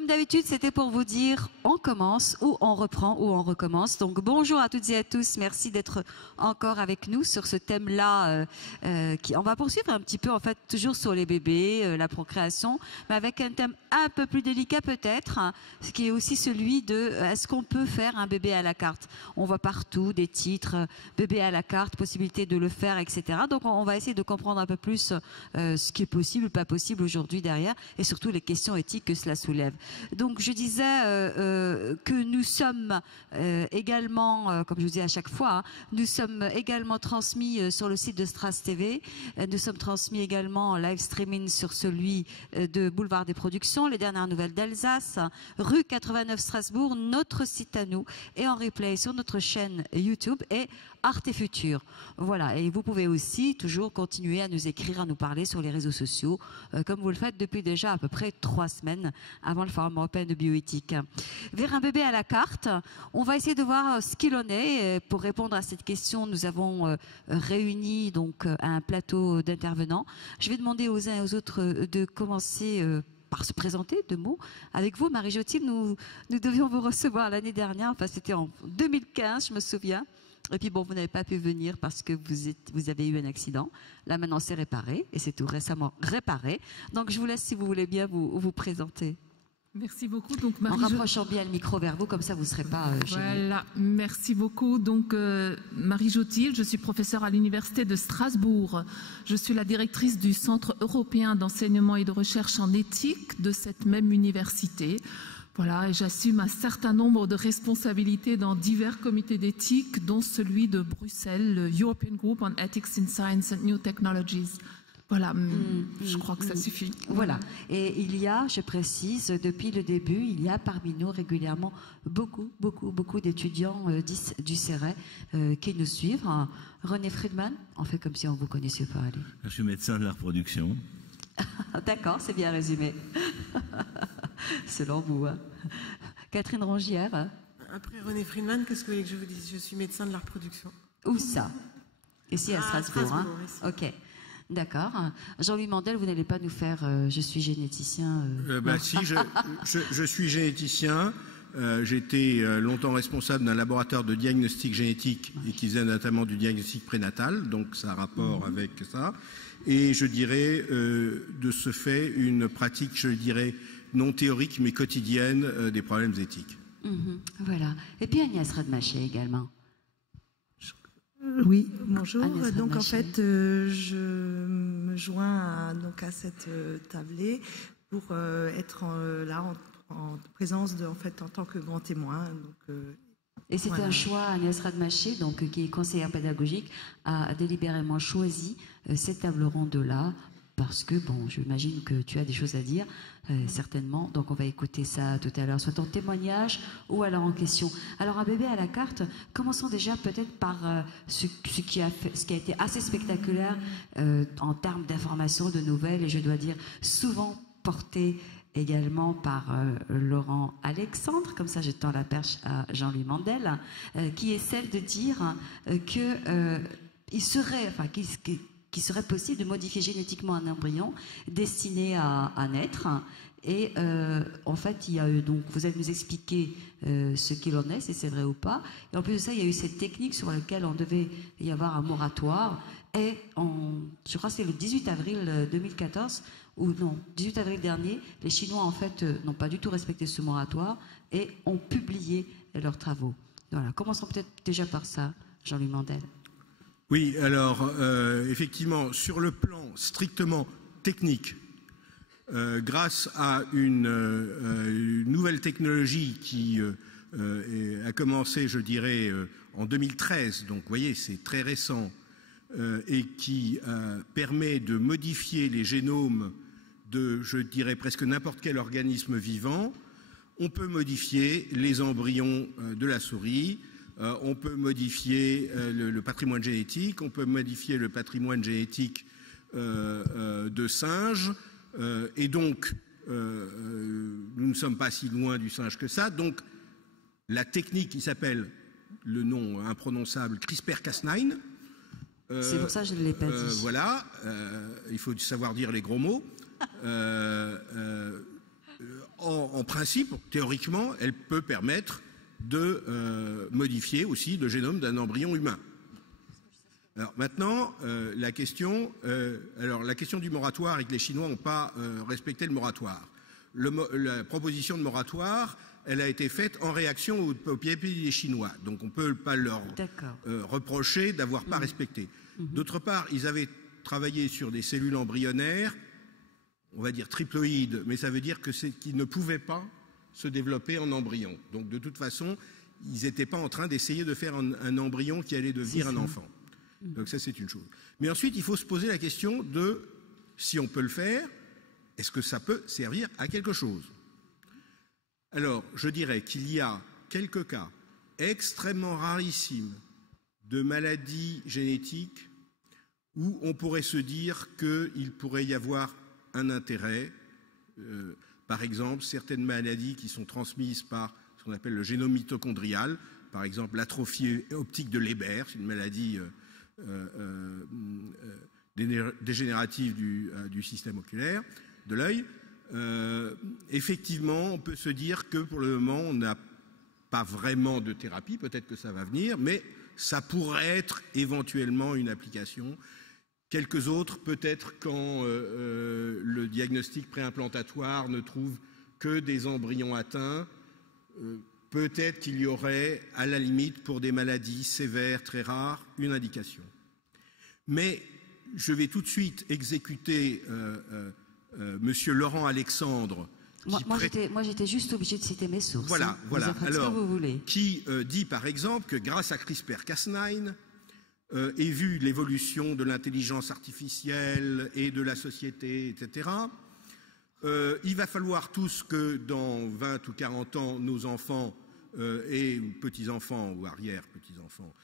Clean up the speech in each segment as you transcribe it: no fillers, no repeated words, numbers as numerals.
Comme d'habitude, c'était pour vous dire on commence ou on reprend ou on recommence. Donc bonjour à toutes et à tous, merci d'être encore avec nous sur ce thème-là. On va poursuivre un petit peu en fait toujours sur les bébés, la procréation, mais avec un thème un peu plus délicat peut-être, hein, ce qui est aussi celui de est-ce qu'on peut faire un bébé à la carte. On voit partout des titres bébé à la carte, possibilité de le faire, etc. Donc on va essayer de comprendre un peu plus ce qui est possible, pas possible aujourd'hui derrière, et surtout les questions éthiques que cela soulève. Donc je disais que nous sommes également, comme je vous dis à chaque fois, hein, nous sommes également transmis sur le site de Stras TV, nous sommes transmis également en live streaming sur celui de Boulevard des Productions, les dernières nouvelles d'Alsace, rue 89 Strasbourg, notre site à nous, et en replay sur notre chaîne YouTube et Arte Futur. Voilà, et vous pouvez aussi toujours continuer à nous écrire, à nous parler sur les réseaux sociaux, comme vous le faites depuis déjà à peu près 3 semaines avant le Forum européen de bioéthique. Vers un bébé à la carte, on va essayer de voir ce qu'il en est. Pour répondre à cette question, nous avons réuni donc un plateau d'intervenants. Je vais demander aux uns et aux autres de commencer par se présenter, 2 mots. Avec vous, Marie Jotil, nous devions vous recevoir l'année dernière, enfin c'était en 2015, je me souviens. Et puis bon, vous n'avez pas pu venir parce que vous avez eu un accident. Là maintenant c'est réparé, et c'est tout récemment réparé. Donc je vous laisse, si vous voulez bien, vous présenter. Merci beaucoup. Donc, en rapprochant bien le micro vers vous, comme ça vous ne serez pas gêné. Voilà, merci beaucoup. Donc, Marie Jotil, je suis professeure à l'Université de Strasbourg. Je suis la directrice du Centre européen d'enseignement et de recherche en éthique de cette même université. Voilà, et j'assume un certain nombre de responsabilités dans divers comités d'éthique, dont celui de Bruxelles, le European Group on Ethics in Science and New Technologies. Voilà, je crois que ça suffit. Voilà. Et il y a, je précise, depuis le début, il y a parmi nous régulièrement beaucoup d'étudiants du CERES qui nous suivent. René Friedman, on fait comme si on ne vous connaissait pas. Allez. Je suis médecin de la reproduction. D'accord, c'est bien résumé. Selon vous. Hein. Catherine Rongière. Hein. Après René Friedman, qu'est-ce que vous voulez que je vous dise? Je suis médecin de la reproduction. Où ça? Ici à Strasbourg. Hein. Ici. Ok. D'accord. Jean-Louis Mandel, vous n'allez pas nous faire je suis généticien Si, je suis généticien. J'ai été longtemps responsable d'un laboratoire de diagnostic génétique et qui faisait notamment du diagnostic prénatal, donc ça a rapport avec ça. Et je dirais, de ce fait, une pratique, je dirais, non théorique mais quotidienne des problèmes éthiques. Voilà. Et puis Agnès Rademacher également. Oui, bonjour. Agnès donc en Rademacher. fait, je me joins à cette tablée pour être là en présence en tant que grand témoin. Donc, et c'est voilà. un choix, Agnès Rademacher, donc qui est conseillère pédagogique, a délibérément choisi cette table ronde-là. Parce que, bon, j'imagine que tu as des choses à dire, certainement. Donc, on va écouter ça tout à l'heure, soit en témoignage ou alors en question. Alors, un bébé à la carte, commençons déjà peut-être par ce qui a été assez spectaculaire en termes d'informations, de nouvelles, et je dois dire souvent porté également par Laurent Alexandre, comme ça je tends la perche à Jean-Louis Mandel, qui est celle de dire qu'il serait possible de modifier génétiquement un embryon destiné à naître. Et en fait, il y a eu, donc, vous allez nous expliquer ce qu'il en est, si c'est vrai ou pas. Et en plus de ça, il y a eu cette technique sur laquelle on devait y avoir un moratoire. Et je crois que c'est le 18 avril 2014, ou non, 18 avril dernier, les Chinois en fait n'ont pas du tout respecté ce moratoire et ont publié leurs travaux. Voilà, commençons peut-être déjà par ça, Jean-Louis Mandel. Oui, alors effectivement, sur le plan strictement technique, grâce à une nouvelle technologie qui a commencé, je dirais, en 2013, donc vous voyez, c'est très récent, et qui permet de modifier les génomes de, je dirais, presque n'importe quel organisme vivant, on peut modifier les embryons de la souris. On peut modifier le patrimoine génétique, on peut modifier le patrimoine génétique de singes, et donc nous ne sommes pas si loin du singe que ça. Donc la technique qui s'appelle, le nom imprononçable, CRISPR-Cas9. C'est pour ça que je ne l'ai pas dit. Voilà, il faut savoir dire les gros mots. en principe, théoriquement, elle peut permettre de modifier aussi le génome d'un embryon humain. Alors maintenant, la question du moratoire et que les Chinois n'ont pas respecté le moratoire. La proposition de moratoire, elle a été faite en réaction au pays des Chinois. Donc on ne peut pas leur reprocher d'avoir pas respecté. D'autre part, ils avaient travaillé sur des cellules embryonnaires, on va dire triploïdes, mais ça veut dire que qu'ils ne pouvaient pas se développer en embryon. Donc de toute façon, ils n'étaient pas en train d'essayer de faire un embryon qui allait devenir un enfant. Donc ça, c'est une chose. Mais ensuite, il faut se poser la question de si on peut le faire, est-ce que ça peut servir à quelque chose? Alors, je dirais qu'il y a quelques cas extrêmement rarissimes de maladies génétiques où on pourrait se dire qu'il pourrait y avoir un intérêt. Par exemple, certaines maladies qui sont transmises par ce qu'on appelle le génome mitochondrial, par exemple l'atrophie optique de Leber, c'est une maladie dégénérative du système oculaire, de l'œil. Effectivement, on peut se dire que pour le moment, on n'a pas vraiment de thérapie, peut-être que ça va venir, mais ça pourrait être éventuellement une application. Quelques autres, peut-être quand le diagnostic préimplantatoire ne trouve que des embryons atteints, peut-être qu'il y aurait, à la limite, pour des maladies sévères, très rares, une indication. Mais je vais tout de suite exécuter Monsieur Laurent Alexandre. Moi, j'étais juste obligé de citer mes sources. Voilà, voilà. Alors, vous voulez. Qui dit par exemple que grâce à CRISPR-Cas9 et vu l'évolution de l'intelligence artificielle et de la société, etc., il va falloir tous que dans 20 ou 40 ans, nos enfants et petits-enfants ou arrière-petits-enfants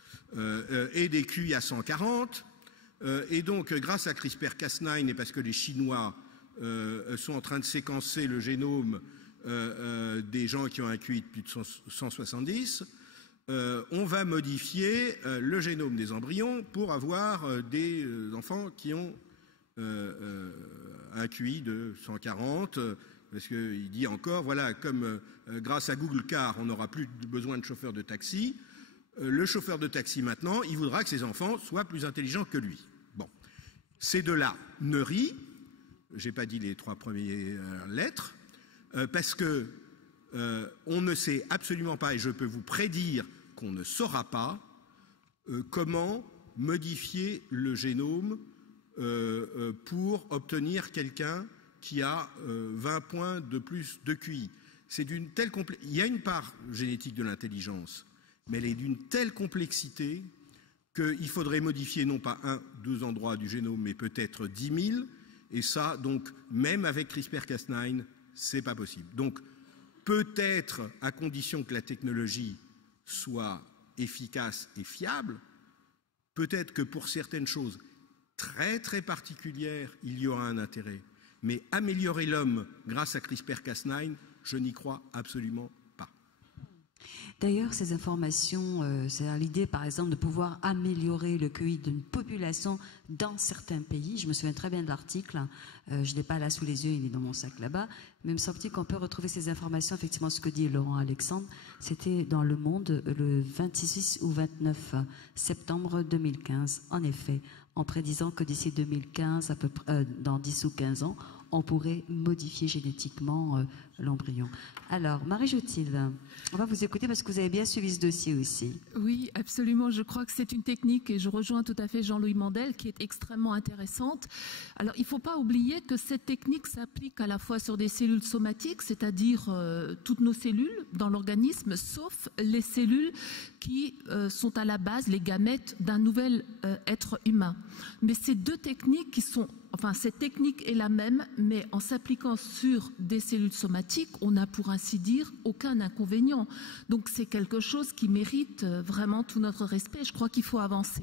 aient des QI à 140. Et donc, grâce à CRISPR-Cas9 et parce que les Chinois sont en train de séquencer le génome des gens qui ont un QI de plus de 170, on va modifier le génome des embryons pour avoir des enfants qui ont un QI de 140, parce qu'il dit encore, voilà, comme grâce à Google Car, on n'aura plus besoin de chauffeur de taxi, le chauffeur de taxi maintenant, il voudra que ses enfants soient plus intelligents que lui. Bon, c'est de la neurie. J'ai pas dit les 3 premières lettres, parce que on ne sait absolument pas, et je peux vous prédire qu'on ne saura pas, comment modifier le génome pour obtenir quelqu'un qui a 20 points de plus de QI. C'est d'une telle il y a une part génétique de l'intelligence, mais elle est d'une telle complexité qu'il faudrait modifier non pas 1, 2 endroits du génome, mais peut-être 10 000. Et ça, donc, même avec CRISPR-Cas9, c'est pas possible. Donc, peut-être, à condition que la technologie soit efficace et fiable, peut-être que pour certaines choses très, très particulières, il y aura un intérêt. Mais améliorer l'homme grâce à CRISPR-Cas9, je n'y crois absolument pas. D'ailleurs, ces informations, c'est l'idée, par exemple, de pouvoir améliorer le QI d'une population dans certains pays. Je me souviens très bien de l'article. Je ne l'ai pas là sous les yeux, il est dans mon sac là-bas. Mais il me semble qu'on peut retrouver ces informations, effectivement, ce que dit Laurent Alexandre. C'était dans Le Monde le 26 ou 29 septembre 2015. En effet, en prédisant que d'ici 2015, à peu près, dans 10 ou 15 ans, on pourrait modifier génétiquement l'embryon. Alors, Marie Jotil, on va vous écouter parce que vous avez bien suivi ce dossier aussi. Oui, absolument. Je crois que c'est une technique, et je rejoins tout à fait Jean-Louis Mandel, qui est extrêmement intéressante. Alors, il ne faut pas oublier que cette technique s'applique à la fois sur des cellules somatiques, c'est-à-dire toutes nos cellules dans l'organisme, sauf les cellules qui sont à la base, les gamètes d'un nouvel être humain. Mais ces deux techniques qui sont... Enfin, cette technique est la même, mais en s'appliquant sur des cellules somatiques, on n'a pour ainsi dire aucun inconvénient. Donc c'est quelque chose qui mérite vraiment tout notre respect. Je crois qu'il faut avancer.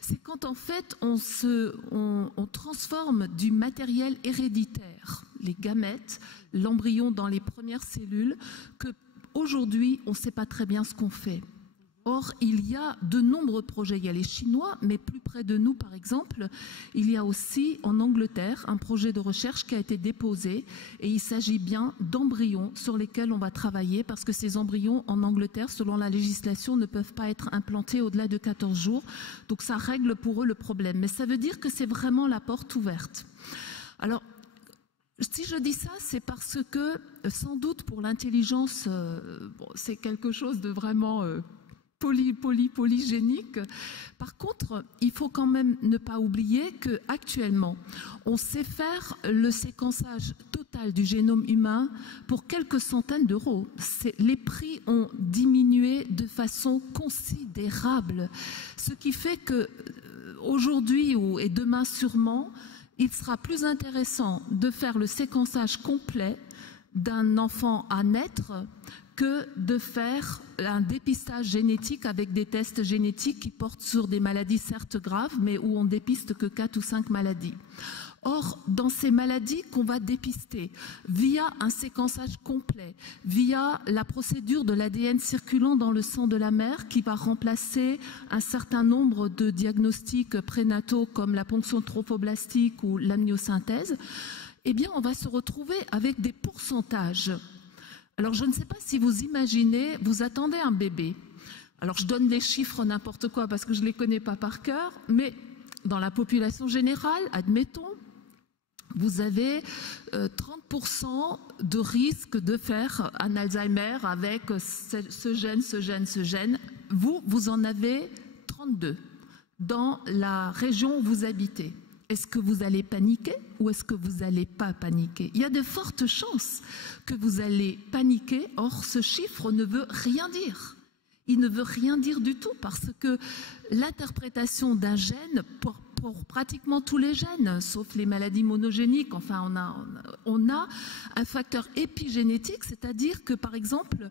C'est quand en fait on transforme du matériel héréditaire, les gamètes, l'embryon dans les premières cellules, que aujourd'hui on ne sait pas très bien ce qu'on fait. Or, il y a de nombreux projets. Il y a les Chinois, mais plus près de nous, par exemple, il y a aussi en Angleterre un projet de recherche qui a été déposé et il s'agit bien d'embryons sur lesquels on va travailler parce que ces embryons en Angleterre, selon la législation, ne peuvent pas être implantés au-delà de 14 jours. Donc ça règle pour eux le problème. Mais ça veut dire que c'est vraiment la porte ouverte. Alors, si je dis ça, c'est parce que, sans doute pour l'intelligence, c'est quelque chose de vraiment polygénique. Par contre, il faut quand même ne pas oublier qu'actuellement, on sait faire le séquençage total du génome humain pour quelques centaines d'euros. Les prix ont diminué de façon considérable, ce qui fait que aujourd'hui et demain sûrement, il sera plus intéressant de faire le séquençage complet d'un enfant à naître que de faire un dépistage génétique avec des tests génétiques qui portent sur des maladies certes graves, mais où on dépiste que 4 ou 5 maladies. Or, dans ces maladies qu'on va dépister via un séquençage complet, via la procédure de l'ADN circulant dans le sang de la mère qui va remplacer un certain nombre de diagnostics prénataux comme la ponction trophoblastique ou l'amniosynthèse, eh bien, on va se retrouver avec des pourcentages. Alors, je ne sais pas si vous imaginez, vous attendez un bébé. Alors, je donne les chiffres n'importe quoi parce que je ne les connais pas par cœur, mais dans la population générale, admettons, vous avez 30% de risque de faire un Alzheimer avec ce gène. Vous en avez 32 dans la région où vous habitez. Est-ce que vous allez paniquer ou est-ce que vous n'allez pas paniquer? Il y a de fortes chances que vous allez paniquer. Or, ce chiffre ne veut rien dire. Il ne veut rien dire du tout parce que l'interprétation d'un gène pour pratiquement tous les gènes, sauf les maladies monogéniques, enfin on a un facteur épigénétique, c'est-à-dire que par exemple,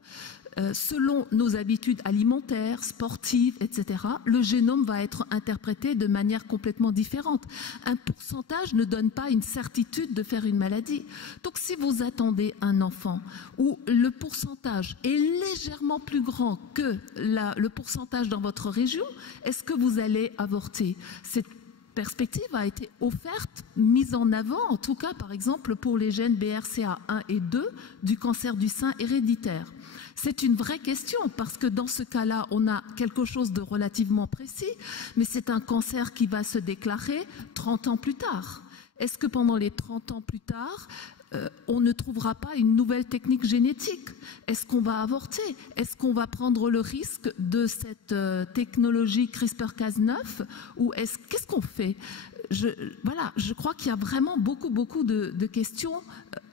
selon nos habitudes alimentaires, sportives, etc., le génome va être interprété de manière complètement différente. Un pourcentage ne donne pas une certitude de faire une maladie. Donc si vous attendez un enfant où le pourcentage est légèrement plus grand que le pourcentage dans votre région, est-ce que vous allez avorter? Cette perspective a été offerte, mise en avant, en tout cas par exemple pour les gènes BRCA1 et 2 du cancer du sein héréditaire. C'est une vraie question parce que dans ce cas-là, on a quelque chose de relativement précis, mais c'est un cancer qui va se déclarer 30 ans plus tard. Est-ce que pendant les 30 ans plus tard, on ne trouvera pas une nouvelle technique génétique? Est-ce qu'on va avorter? Est-ce qu'on va prendre le risque de cette technologie CRISPR-Cas9? Ou qu'est-ce qu'on fait? Je crois qu'il y a vraiment beaucoup de questions,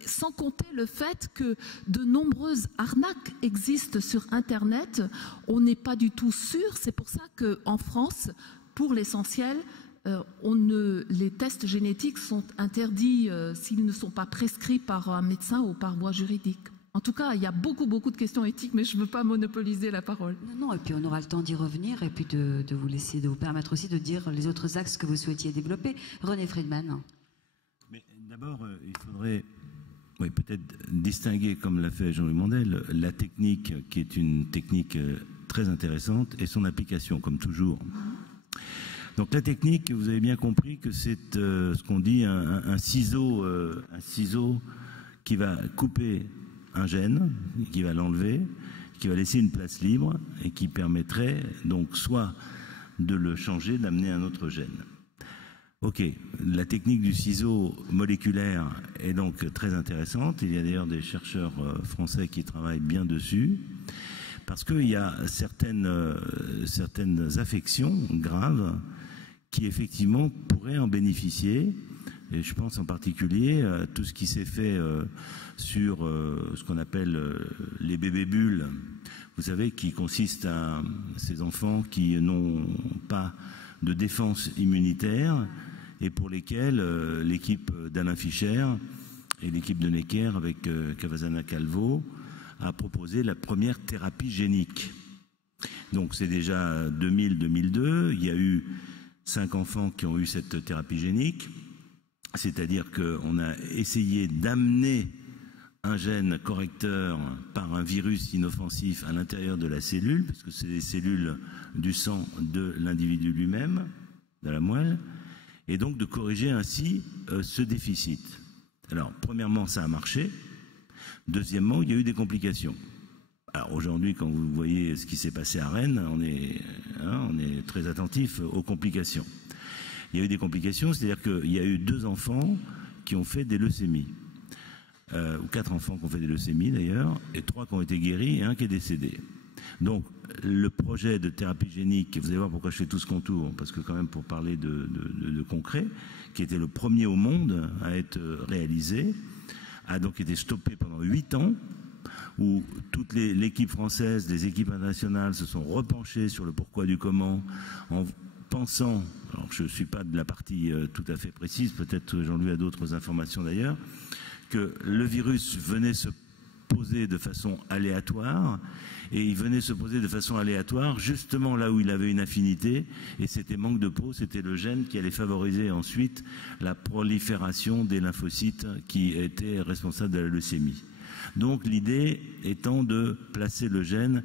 sans compter le fait que de nombreuses arnaques existent sur Internet. On n'est pas du tout sûr. C'est pour ça qu'en France, pour l'essentiel, les tests génétiques sont interdits s'ils ne sont pas prescrits par un médecin ou par voie juridique. En tout cas, il y a beaucoup de questions éthiques, mais je ne veux pas monopoliser la parole. Non, et puis on aura le temps d'y revenir et puis de vous permettre aussi de dire les autres axes que vous souhaitiez développer. René Friedman. Mais d'abord, il faudrait peut-être distinguer, comme l'a fait Jean-Louis Mandel, la technique qui est une technique très intéressante et son application, comme toujours. Donc la technique, vous avez bien compris que c'est ce qu'on dit un ciseau qui va couper un gène, qui va l'enlever, qui va laisser une place libre et qui permettrait donc soit de le changer, d'amener un autre gène. Ok, la technique du ciseau moléculaire est donc très intéressante. Il y a d'ailleurs des chercheurs français qui travaillent bien dessus. Parce qu'il y a certaines affections graves qui effectivement pourraient en bénéficier. Et je pense en particulier à tout ce qui s'est fait sur ce qu'on appelle les bébés bulles. Vous savez, qui consiste à ces enfants qui n'ont pas de défense immunitaire et pour lesquels l'équipe d'Alain Fischer et l'équipe de Necker avec Cavazana Calvo a proposé la première thérapie génique. Donc c'est déjà 2000-2002, il y a eu 5 enfants qui ont eu cette thérapie génique, c'est-à-dire qu'on a essayé d'amener un gène correcteur par un virus inoffensif à l'intérieur de la cellule, parce que c'est des cellules du sang de l'individu lui-même, de la moelle, et donc de corriger ainsi ce déficit. Alors, premièrement, ça a marché. Deuxièmement, il y a eu des complications. Alors aujourd'hui, quand vous voyez ce qui s'est passé à Rennes, on est très attentif aux complications. Il y a eu des complications, c'est-à-dire qu'il y a eu 2 enfants qui ont fait des leucémies. Ou 4 enfants qui ont fait des leucémies d'ailleurs, et 3 qui ont été guéris et 1 qui est décédé. Donc le projet de thérapie génique, vous allez voir pourquoi je fais tout ce contour, parce que quand même pour parler de concret, qui était le premier au monde à être réalisé, a donc été stoppé pendant 8 ans, où toute l'équipe française, les équipes internationales se sont repenchées sur le pourquoi du comment, en pensant, alors je ne suis pas de la partie tout à fait précise, peut-être Jean-Louis a d'autres informations d'ailleurs, que le virus venait se poser de façon aléatoire, et il venait se poser de façon aléatoire justement là où il avait une affinité, et c'était manque de peau, c'était le gène qui allait favoriser ensuite la prolifération des lymphocytes qui étaient responsables de la leucémie. Donc l'idée étant de placer le gène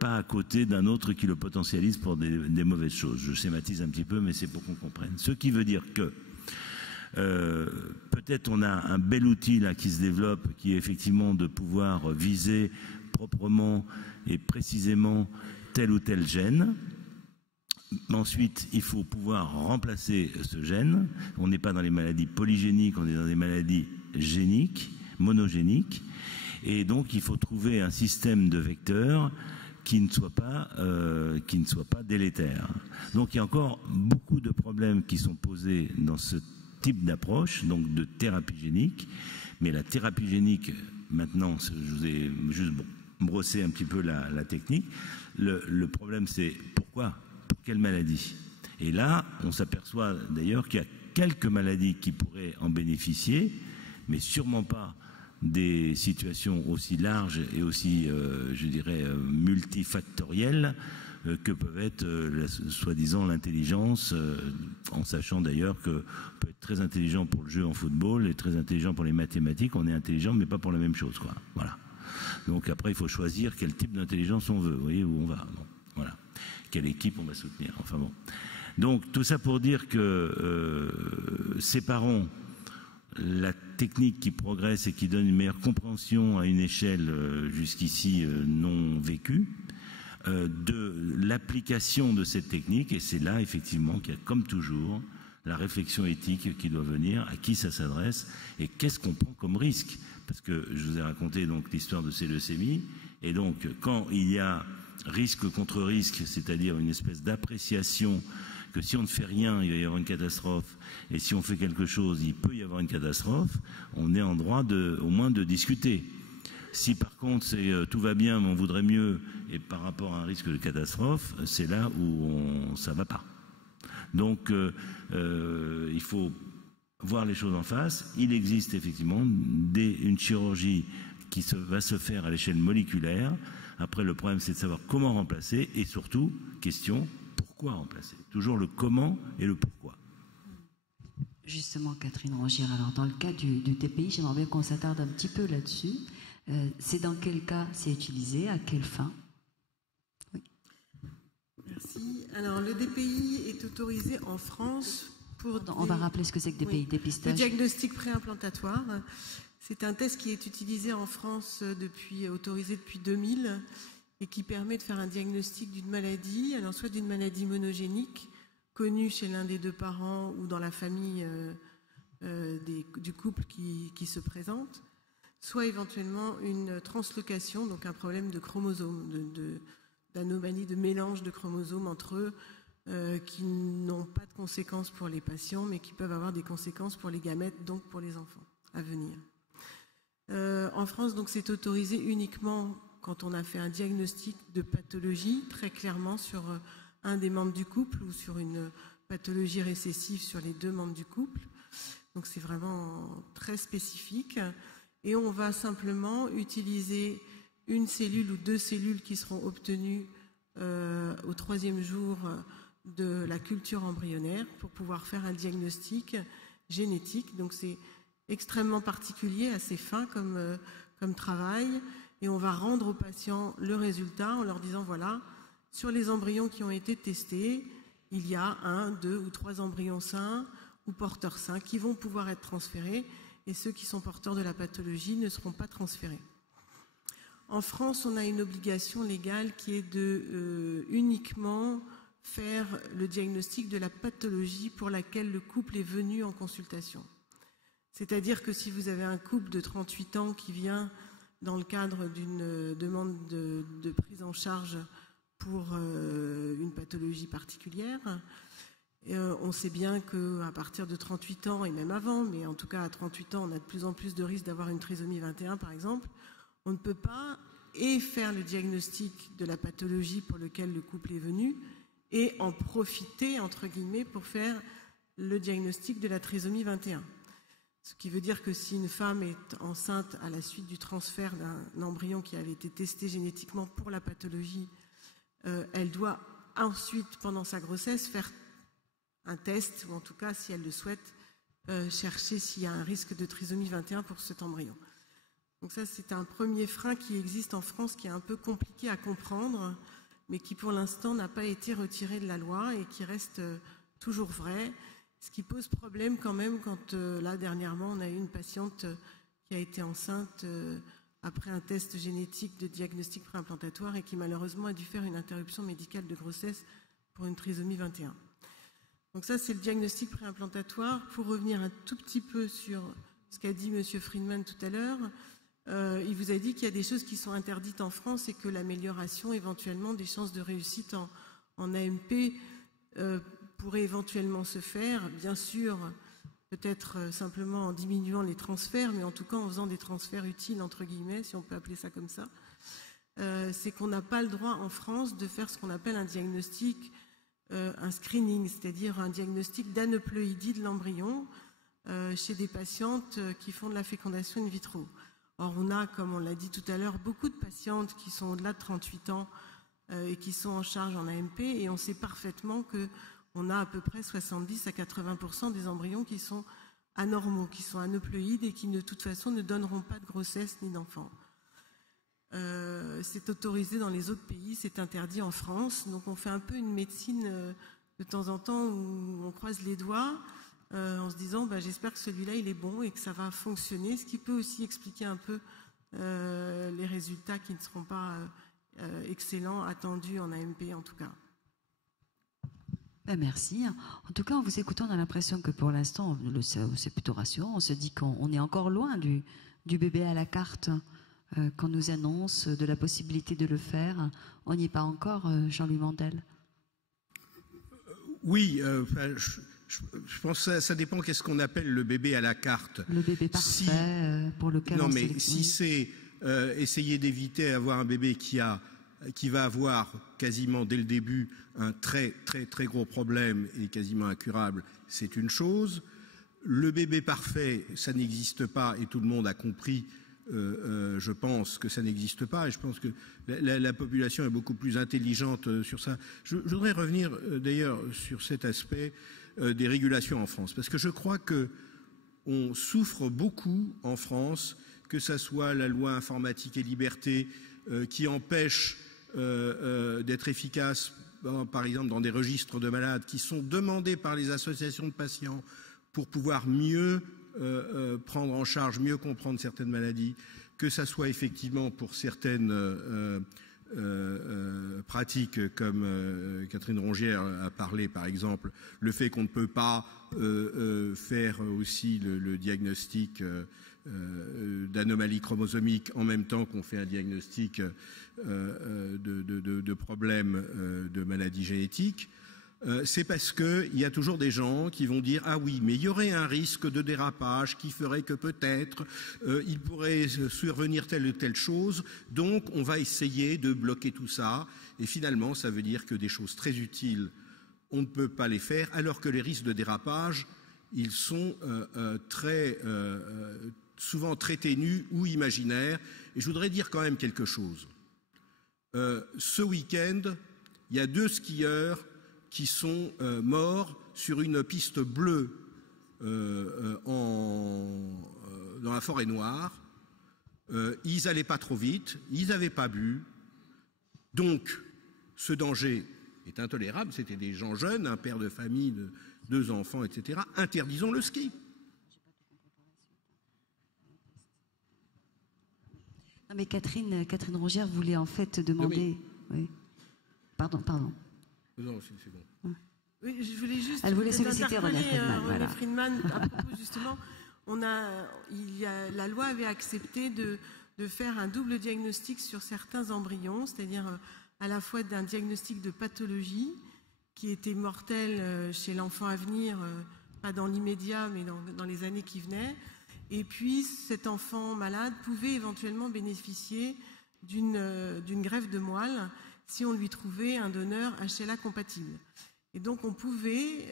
pas à côté d'un autre qui le potentialise pour des mauvaises choses. Je schématise un petit peu, mais c'est pour qu'on comprenne. Ce qui veut dire que peut-être on a un bel outil là qui se développe, qui est effectivement de pouvoir viser proprement et précisément tel ou tel gène. Ensuite, il faut pouvoir remplacer ce gène. On n'est pas dans les maladies polygéniques, on est dans des maladies géniques, monogéniques. Et donc, il faut trouver un système de vecteurs qui ne soit pas délétère. Donc, il y a encore beaucoup de problèmes qui sont posés dans ce type d'approche, donc de thérapie génique. Mais la thérapie génique, maintenant, je vous ai juste brossé un petit peu la technique. Le problème, c'est pourquoi ? Pour quelle maladie ? Et là, on s'aperçoit d'ailleurs qu'il y a quelques maladies qui pourraient en bénéficier, mais sûrement pas des situations aussi larges et aussi, je dirais, multifactorielles que peuvent être, soi-disant, l'intelligence, en sachant d'ailleurs qu'on peut être très intelligent pour le jeu en football et très intelligent pour les mathématiques. On est intelligent, mais pas pour la même chose, quoi. Voilà. Donc après, il faut choisir quel type d'intelligence on veut, vous voyez, où on va. Bon, voilà. Quelle équipe on va soutenir. Enfin bon. Donc tout ça pour dire que séparons la technique qui progresse et qui donne une meilleure compréhension à une échelle jusqu'ici non vécue, de l'application de cette technique, et c'est là effectivement qu'il y a comme toujours la réflexion éthique qui doit venir, à qui ça s'adresse et qu'est-ce qu'on prend comme risque. Parce que je vous ai raconté donc l'histoire de ces leucémies, et donc quand il y a risque contre risque, c'est-à-dire une espèce d'appréciation que si on ne fait rien, il va y avoir une catastrophe, et si on fait quelque chose, il peut y avoir une catastrophe, on est en droit au moins de discuter. Si par contre tout va bien, mais on voudrait mieux, et par rapport à un risque de catastrophe, c'est là où ça ne va pas. Donc il faut voir les choses en face. Il existe effectivement une chirurgie qui va se faire à l'échelle moléculaire. Après, le problème, c'est de savoir comment remplacer, et surtout, question, pourquoi remplacer. Toujours le comment et le pourquoi. Justement, Catherine Rongier, alors dans le cas du TPI, j'aimerais bien qu'on s'attarde un petit peu là-dessus. C'est dans quel cas c'est utilisé, à quelle fin? Oui. Merci. Alors, le DPI est autorisé en France pour... On va rappeler ce que c'est que DPI, dépistage. Le diagnostic préimplantatoire. C'est un test qui est utilisé en France autorisé depuis 2000, et qui permet de faire un diagnostic d'une maladie, alors soit d'une maladie monogénique, connue chez l'un des 2 parents ou dans la famille du couple qui se présente, soit éventuellement une translocation, donc un problème de chromosomes, d'anomalie de mélange de chromosomes entre eux, qui n'ont pas de conséquences pour les patients, mais qui peuvent avoir des conséquences pour les gamètes, donc pour les enfants à venir. En France, donc, c'est autorisé uniquement quand on a fait un diagnostic de pathologie, très clairement sur un des membres du couple ou sur une pathologie récessive sur les 2 membres du couple. Donc c'est vraiment très spécifique. Et on va simplement utiliser une cellule ou 2 cellules qui seront obtenues au 3e jour de la culture embryonnaire pour pouvoir faire un diagnostic génétique. Donc c'est extrêmement particulier, assez fin comme travail, et on va rendre aux patients le résultat en leur disant voilà, sur les embryons qui ont été testés, il y a 1, 2 ou 3 embryons sains ou porteurs sains qui vont pouvoir être transférés, et ceux qui sont porteurs de la pathologie ne seront pas transférés. En France, on a une obligation légale qui est de uniquement faire le diagnostic de la pathologie pour laquelle le couple est venu en consultation. C'est-à-dire que si vous avez un couple de 38 ans qui vient dans le cadre d'une demande de prise en charge pour une pathologie particulière, on sait bien qu'à partir de 38 ans, et même avant, mais en tout cas à 38 ans, on a de plus en plus de risques d'avoir une trisomie 21 par exemple, on ne peut pas et faire le diagnostic de la pathologie pour laquelle le couple est venu et en profiter, entre guillemets, pour faire le diagnostic de la trisomie 21. Ce qui veut dire que si une femme est enceinte à la suite du transfert d'un embryon qui avait été testé génétiquement pour la pathologie, elle doit ensuite, pendant sa grossesse, faire un test, ou en tout cas, si elle le souhaite, chercher s'il y a un risque de trisomie 21 pour cet embryon. Donc ça, c'est un premier frein qui existe en France, qui est un peu compliqué à comprendre, mais qui pour l'instant n'a pas été retiré de la loi et qui reste toujours vrai. Ce qui pose problème quand même quand, là, dernièrement, on a eu une patiente qui a été enceinte après un test génétique de diagnostic préimplantatoire et qui malheureusement a dû faire une interruption médicale de grossesse pour une trisomie 21. Donc ça, c'est le diagnostic préimplantatoire. Pour revenir un tout petit peu sur ce qu'a dit M. Friedman tout à l'heure, il vous a dit qu'il y a des choses qui sont interdites en France et que l'amélioration éventuellement des chances de réussite en AMP pourrait éventuellement se faire, bien sûr, peut-être simplement en diminuant les transferts, mais en tout cas en faisant des transferts utiles, entre guillemets, si on peut appeler ça comme ça. C'est qu'on n'a pas le droit en France de faire ce qu'on appelle un diagnostic, un screening, c'est-à-dire un diagnostic d'aneuploïdie de l'embryon chez des patientes qui font de la fécondation in vitro. Or, on a, comme on l'a dit tout à l'heure, beaucoup de patientes qui sont au-delà de 38 ans et qui sont en charge en AMP, et on sait parfaitement qu'on a à peu près 70 à 80% des embryons qui sont anormaux, qui sont aneuploïdes et qui de toute façon ne donneront pas de grossesse ni d'enfant. C'est autorisé dans les autres pays, c'est interdit en France, donc on fait un peu une médecine de temps en temps où on croise les doigts en se disant j'espère que celui-là il est bon et que ça va fonctionner, ce qui peut aussi expliquer un peu les résultats qui ne seront pas excellents, attendus en AMP en tout cas. Merci. En tout cas, en vous écoutant, on a l'impression que pour l'instant, c'est plutôt rassurant. On se dit qu'on est encore loin du bébé à la carte qu'on nous annonce, de la possibilité de le faire. On n'y est pas encore, Jean-Louis Mandel. Oui, je pense que ça dépend qu'est-ce qu'on appelle le bébé à la carte. Le bébé parfait pour lequel non, on mais si c'est essayer d'éviter d'avoir un bébé qui va avoir quasiment dès le début un très très très gros problème et quasiment incurable, c'est une chose. Le bébé parfait, ça n'existe pas et tout le monde a compris, je pense que ça n'existe pas et je pense que la population est beaucoup plus intelligente sur ça. Je voudrais revenir d'ailleurs sur cet aspect des régulations en France, parce que je crois qu'on souffre beaucoup en France, que ça soit la loi informatique et liberté qui empêche d'être efficace, par exemple dans des registres de malades qui sont demandés par les associations de patients pour pouvoir mieux prendre en charge, mieux comprendre certaines maladies, que ça soit effectivement pour certaines pratiques comme Catherine Rongière a parlé, par exemple, le fait qu'on ne peut pas faire aussi le diagnostic d'anomalie chromosomique en même temps qu'on fait un diagnostic de problèmes de maladies génétiques. C'est parce qu'il y a toujours des gens qui vont dire « Ah oui, mais il y aurait un risque de dérapage qui ferait que peut-être il pourrait survenir telle ou telle chose, donc on va essayer de bloquer tout ça. » Et finalement, ça veut dire que des choses très utiles, on ne peut pas les faire, alors que les risques de dérapage, ils sont souvent très ténus ou imaginaires. Et je voudrais dire quand même quelque chose. Ce week-end, il y a 2 skieurs qui sont morts sur une piste bleue dans la forêt noire. Ils n'allaient pas trop vite, ils n'avaient pas bu. Donc, ce danger est intolérable. C'était des gens jeunes, un père de famille, de 2 enfants, etc. Interdisons le ski. Non, mais Catherine Rongière voulait en fait demander... Oui. Pardon. Non, c'est bon. Oui, je voulais juste... Elle voulait solliciter René Friedman. René Friedman, à propos justement, la loi avait accepté de faire un double diagnostic sur certains embryons, c'est-à-dire à la fois d'un diagnostic de pathologie qui était mortel chez l'enfant à venir, pas dans l'immédiat, mais dans les années qui venaient. Et puis, cet enfant malade pouvait éventuellement bénéficier d'une greffe de moelle si on lui trouvait un donneur HLA compatible. Et donc, on pouvait,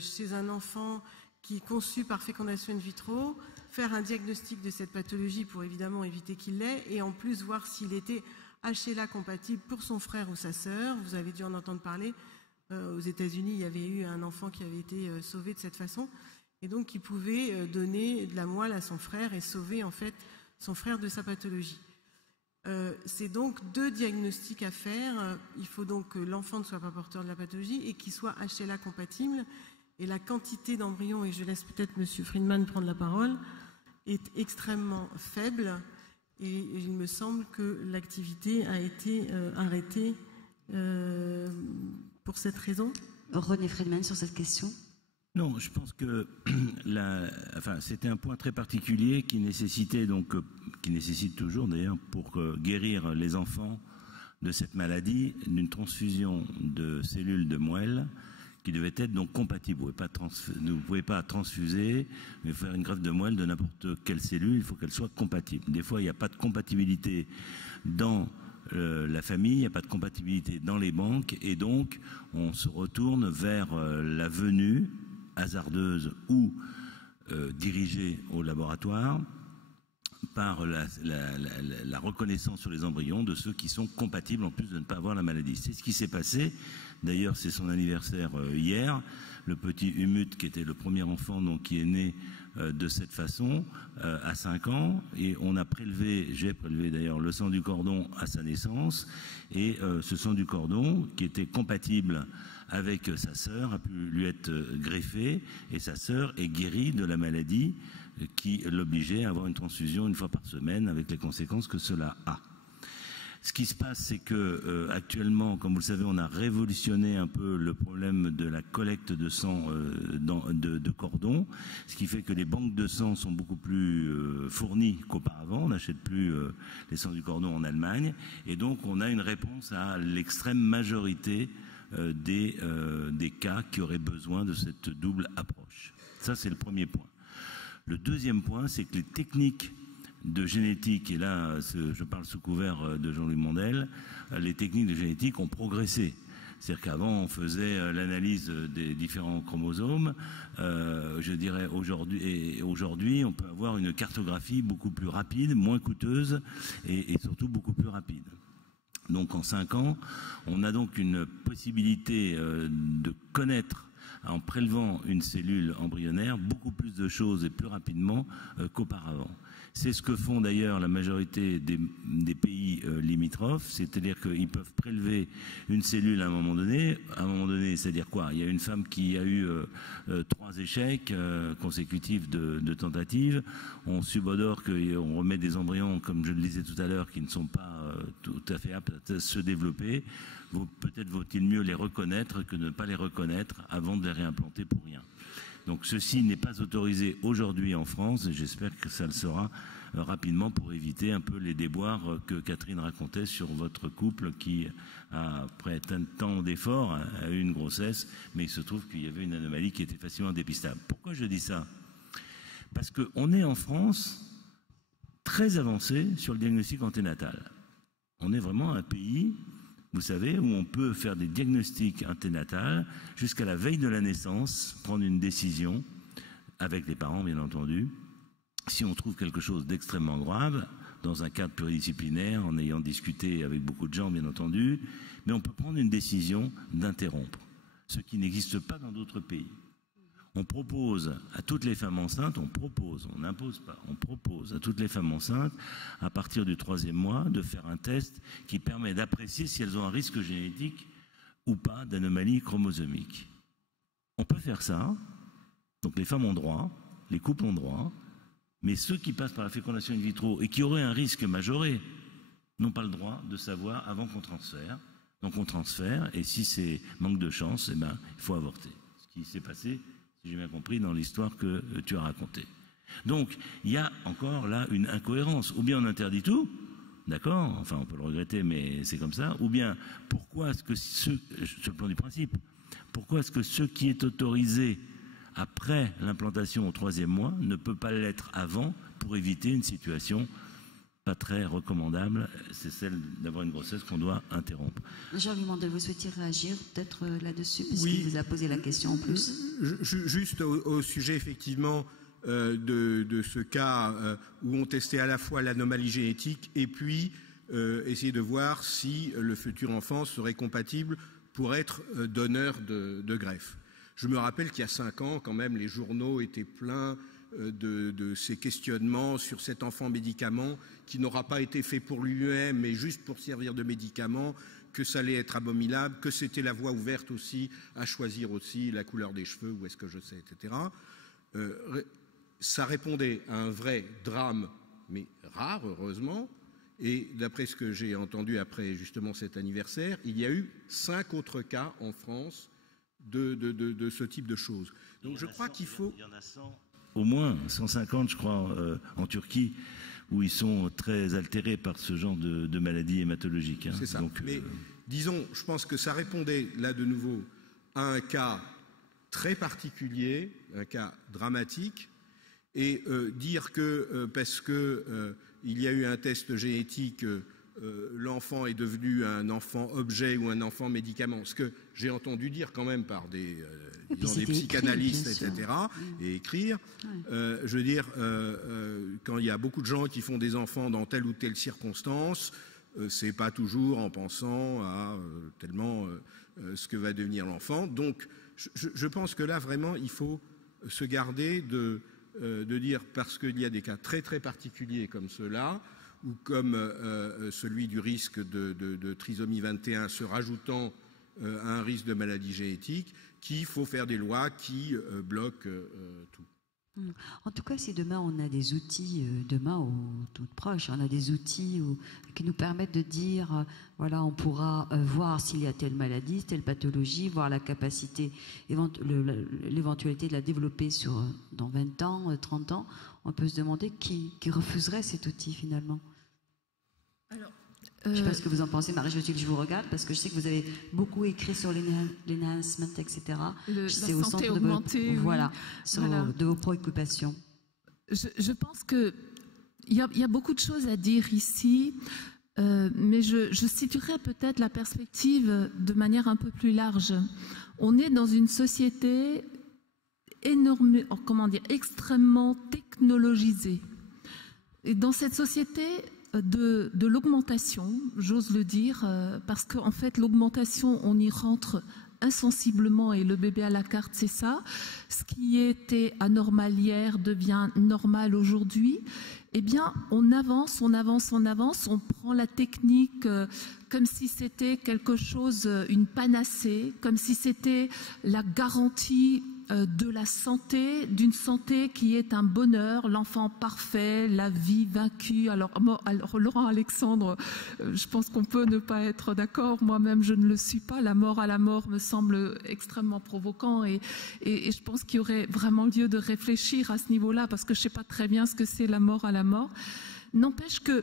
chez un enfant qui est conçu par fécondation in vitro, faire un diagnostic de cette pathologie pour évidemment éviter qu'il l'ait, et en plus voir s'il était HLA compatible pour son frère ou sa sœur. Vous avez dû en entendre parler. Aux États-Unis, il y avait eu un enfant qui avait été sauvé de cette façon, et donc il pouvait donner de la moelle à son frère et sauver en fait son frère de sa pathologie. C'est donc 2 diagnostics à faire. Il faut donc que l'enfant ne soit pas porteur de la pathologie et qu'il soit HLA compatible. Et la quantité d'embryons, et je laisse peut-être M. Friedman prendre la parole, est extrêmement faible. Et il me semble que l'activité a été arrêtée pour cette raison. René Friedman sur cette question. Non, je pense que c'était un point très particulier qui nécessitait qui nécessite toujours d'ailleurs pour guérir les enfants de cette maladie, d'une transfusion de cellules de moelle qui devait être donc compatible. Vous ne pouvez pas transfuser, mais faire une greffe de moelle de n'importe quelle cellule, il faut qu'elle soit compatible. Des fois, il n'y a pas de compatibilité dans la famille, il n'y a pas de compatibilité dans les banques, et donc on se retourne vers la venue hasardeuse ou dirigée au laboratoire par la reconnaissance sur les embryons de ceux qui sont compatibles en plus de ne pas avoir la maladie. C'est ce qui s'est passé. D'ailleurs, c'est son anniversaire hier. Le petit Umut, qui était le premier enfant donc, qui est né de cette façon, à 5 ans. Et on a j'ai prélevé d'ailleurs le sang du cordon à sa naissance. Et ce sang du cordon, qui était compatible avec sa sœur, a pu lui être greffé. Et sa sœur est guérie de la maladie qui l'obligeait à avoir une transfusion 1 fois par semaine, avec les conséquences que cela a. Ce qui se passe, c'est que actuellement, comme vous le savez, on a révolutionné un peu le problème de la collecte de sang de cordon, ce qui fait que les banques de sang sont beaucoup plus fournies qu'auparavant. On n'achète plus les sangs du cordon en Allemagne, et donc on a une réponse à l'extrême majorité des cas qui auraient besoin de cette double approche. Ça, c'est le premier point. Le deuxième point, c'est que les techniques de génétique, et là je parle sous couvert de Jean-Louis Mondel, les techniques de génétique ont progressé. C'est-à-dire qu'avant on faisait l'analyse des différents chromosomes, je dirais aujourd'hui on peut avoir une cartographie beaucoup plus rapide, moins coûteuse et surtout beaucoup plus rapide. Donc en 5 ans, on a donc une possibilité de connaître, en prélevant une cellule embryonnaire, beaucoup plus de choses et plus rapidement qu'auparavant. C'est ce que font d'ailleurs la majorité des pays limitrophes, c'est-à-dire qu'ils peuvent prélever une cellule à un moment donné. À un moment donné, c'est-à-dire quoi? Il y a une femme qui a eu 3 échecs consécutifs de tentatives. On subodore qu'on remet des embryons, comme je le disais tout à l'heure, qui ne sont pas tout à fait aptes à se développer. Peut-être vaut-il mieux les reconnaître que de ne pas les reconnaître avant de les réimplanter pour rien. Donc ceci n'est pas autorisé aujourd'hui en France, et j'espère que ça le sera rapidement pour éviter un peu les déboires que Catherine racontait sur votre couple qui, après tant d'efforts, a eu une grossesse, mais il se trouve qu'il y avait une anomalie qui était facilement dépistable. Pourquoi je dis ça? Parce qu'on est en France très avancé sur le diagnostic anténatal. On est vraiment un pays, vous savez, où on peut faire des diagnostics anténatals jusqu'à la veille de la naissance, prendre une décision, avec les parents bien entendu, si on trouve quelque chose d'extrêmement grave, dans un cadre pluridisciplinaire, en ayant discuté avec beaucoup de gens bien entendu, mais on peut prendre une décision d'interrompre, ce qui n'existe pas dans d'autres pays. on propose à toutes les femmes enceintes, on n'impose pas, on propose à toutes les femmes enceintes, à partir du 3e mois, de faire un test qui permet d'apprécier si elles ont un risque génétique ou pas d'anomalie chromosomique. On peut faire ça, donc les femmes ont droit, les couples ont droit, mais ceux qui passent par la fécondation in vitro et qui auraient un risque majoré n'ont pas le droit de savoir avant qu'on transfère. Donc on transfère, et si c'est manque de chance, eh ben, il faut avorter. Ce qui s'est passé, si j'ai bien compris, dans l'histoire que tu as racontée. Donc il y a encore là une incohérence. Ou bien on interdit tout, d'accord, enfin on peut le regretter, mais c'est comme ça. Ou bien, pourquoi est-ce que sur le plan du principe, pourquoi est-ce que ce qui est autorisé après l'implantation au 3e mois ne peut pas l'être avant pour éviter une situation pas très recommandable, c'est celle d'avoir une grossesse qu'on doit interrompre. Jean-Louis Mandel, vous souhaitiez réagir peut-être là-dessus, puisqu'il Oui. vous a posé la question en plus. Juste au sujet effectivement de ce cas où on testait à la fois l'anomalie génétique et puis essayer de voir si le futur enfant serait compatible pour être donneur de greffe. Je me rappelle qu'il y a 5 ans, quand même, les journaux étaient pleins de ces questionnements sur cet enfant médicament qui n'aura pas été fait pour lui-même, mais juste pour servir de médicament, que ça allait être abominable, que c'était la voie ouverte aussi à choisir aussi la couleur des cheveux, ou est-ce que je sais, etc. Ça répondait à un vrai drame, mais rare, heureusement. Et d'après ce que j'ai entendu après justement cet anniversaire, il y a eu 5 autres cas en France de ce type de choses. Donc je crois qu'il faut... Il y en a 100, au moins 150, je crois, en Turquie, où ils sont très altérés par ce genre de maladies hématologiques. Hein. C'est ça. Donc, mais disons, je pense que ça répondait là de nouveau à un cas très particulier, un cas dramatique, et dire que parce que il y a eu un test génétique, l'enfant est devenu un enfant objet ou un enfant médicament. Ce que j'ai entendu dire quand même par des psychanalystes, écrit, etc., et écrire. Je veux dire, quand il y a beaucoup de gens qui font des enfants dans telle ou telle circonstance, c'est pas toujours en pensant à tellement ce que va devenir l'enfant. Donc, je pense que là, vraiment, il faut se garder de dire, parce qu'il y a des cas très très particuliers comme ceux-là, ou comme celui du risque de trisomie 21 se rajoutant à un risque de maladie génétique, qu'il faut faire des lois qui bloquent tout. En tout cas, si demain on a des outils, demain ou tout proche, on a des outils qui nous permettent de dire, voilà, on pourra voir s'il y a telle maladie, telle pathologie, voir la capacité, l'éventualité de la développer dans 20 ans, 30 ans, on peut se demander qui refuserait cet outil finalement. Alors, je ne sais pas ce que vous en pensez, Marie-Josile, je vous regarde, parce que je sais que vous avez beaucoup écrit sur l'enhancement, etc. La c'est au santé centre augmentée, de vos préoccupations. Je pense qu'il y a beaucoup de choses à dire ici, mais je situerai peut-être la perspective de manière un peu plus large. On est dans une société extrêmement technologisée. Et dans cette société de l'augmentation, j'ose le dire, parce qu'en fait l'augmentation, on y rentre insensiblement et le bébé à la carte, c'est ça. Ce qui était anormal hier devient normal aujourd'hui. Eh bien, on avance, on prend la technique comme si c'était quelque chose, une panacée, comme si c'était la garantie de la santé, d'une santé qui est un bonheur, l'enfant parfait, la vie vaincue. Alors Laurent Alexandre, je pense qu'on peut ne pas être d'accord, moi-même je ne le suis pas, la mort à la mort me semble extrêmement provoquant et je pense qu'il y aurait vraiment lieu de réfléchir à ce niveau-là parce que je ne sais pas très bien ce que c'est la mort à la mort. N'empêche que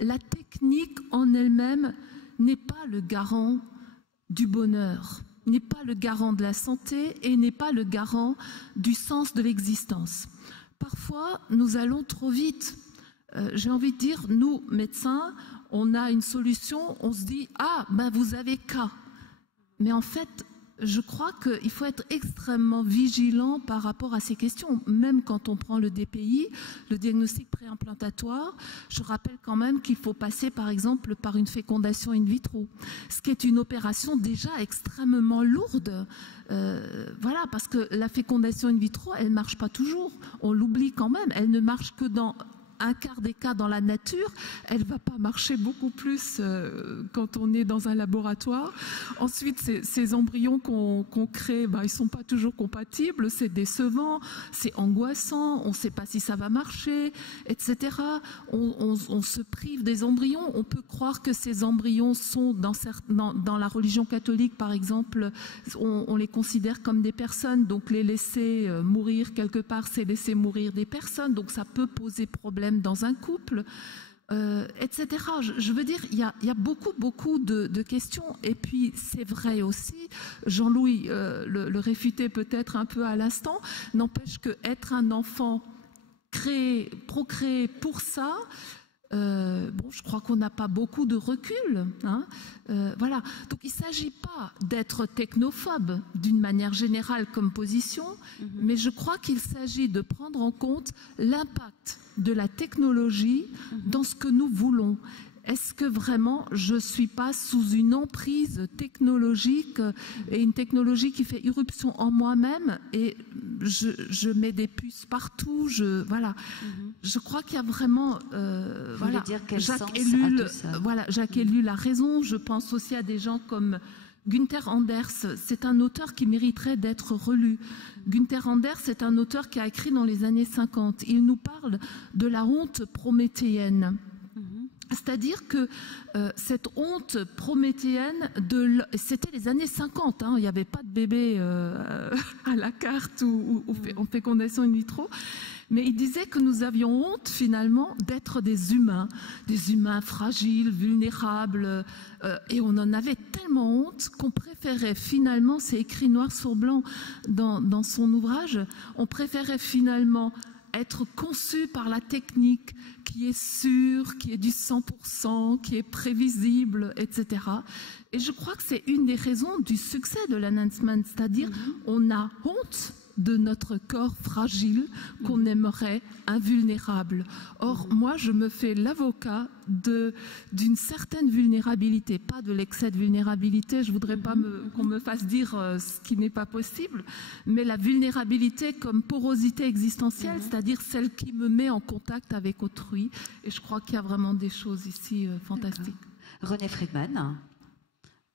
la technique en elle-même n'est pas le garant du bonheur, n'est pas le garant de la santé et n'est pas le garant du sens de l'existence. Parfois, nous allons trop vite. J'ai envie de dire, nous, médecins, on a une solution, on se dit « Ah, ben vous avez qu'à ». Mais en fait, Je crois qu'il faut être extrêmement vigilant par rapport à ces questions. Même quand on prend le DPI, le diagnostic préimplantatoire, je rappelle quand même qu'il faut passer par exemple par une fécondation in vitro, ce qui est une opération déjà extrêmement lourde. Voilà, parce que la fécondation in vitro, elle ne marche pas toujours. On l'oublie quand même. Elle ne marche que dans un quart des cas dans la nature, elle ne va pas marcher beaucoup plus quand on est dans un laboratoire. Ensuite, ces embryons qu'on crée, ils ne sont pas toujours compatibles, c'est décevant, c'est angoissant, on ne sait pas si ça va marcher, etc. On se prive des embryons, on peut croire que ces embryons sont, dans la religion catholique par exemple, on les considère comme des personnes, donc les laisser mourir quelque part, c'est laisser mourir des personnes, donc ça peut poser problème dans un couple, etc. Je veux dire, il y a beaucoup de questions. Et puis, c'est vrai aussi, Jean-Louis le réfutait peut-être un peu à l'instant, n'empêche qu'être un enfant créé, procréé pour ça, je crois qu'on n'a pas beaucoup de recul. Hein. Voilà. Donc il ne s'agit pas d'être technophobe d'une manière générale comme position, mais je crois qu'il s'agit de prendre en compte l'impact de la technologie dans ce que nous voulons. Est-ce que vraiment je ne suis pas sous une emprise technologique et une technologie qui fait irruption en moi-même et je mets des puces partout, voilà. Je crois qu'il y a vraiment voilà. Jacques Ellul a raison. Je pense aussi à des gens comme Günther Anders. C'est un auteur qui mériterait d'être relu. Günther Anders est un auteur qui a écrit dans les années 50. Il nous parle de la honte prométhéenne. C'est-à-dire que cette honte prométhéenne, c'était les années 50, hein, il n'y avait pas de bébé à la carte ou en fécondation in vitro, mais il disait que nous avions honte finalement d'être des humains fragiles, vulnérables, et on en avait tellement honte qu'on préférait finalement, c'est écrit noir sur blanc dans son ouvrage, on préférait finalement être conçu par la technique qui est sûre, qui est du 100%, qui est prévisible, etc. Et je crois que c'est une des raisons du succès de l'announcement, c'est-à-dire on a honte de notre corps fragile qu'on aimerait invulnérable. Or, moi, je me fais l'avocat d'une certaine vulnérabilité, pas de l'excès de vulnérabilité, je ne voudrais pas qu'on me fasse dire ce qui n'est pas possible, mais la vulnérabilité comme porosité existentielle, c'est-à-dire celle qui me met en contact avec autrui. Et je crois qu'il y a vraiment des choses ici fantastiques. René Friedman,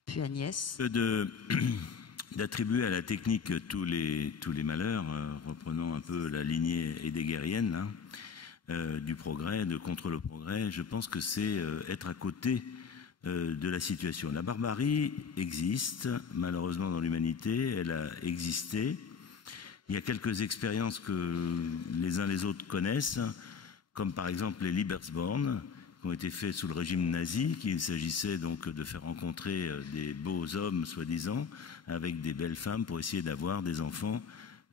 puis Agnès. D'attribuer à la technique tous les malheurs, reprenons un peu la lignée heideggerienne du progrès, de contre le progrès, je pense que c'est être à côté de la situation. La barbarie existe, malheureusement dans l'humanité, elle a existé. Il y a quelques expériences que les uns les autres connaissent, comme par exemple les Liebersborn, qui ont été faits sous le régime nazi, qu'il s'agissait donc de faire rencontrer des beaux hommes, soi-disant, avec des belles femmes pour essayer d'avoir des enfants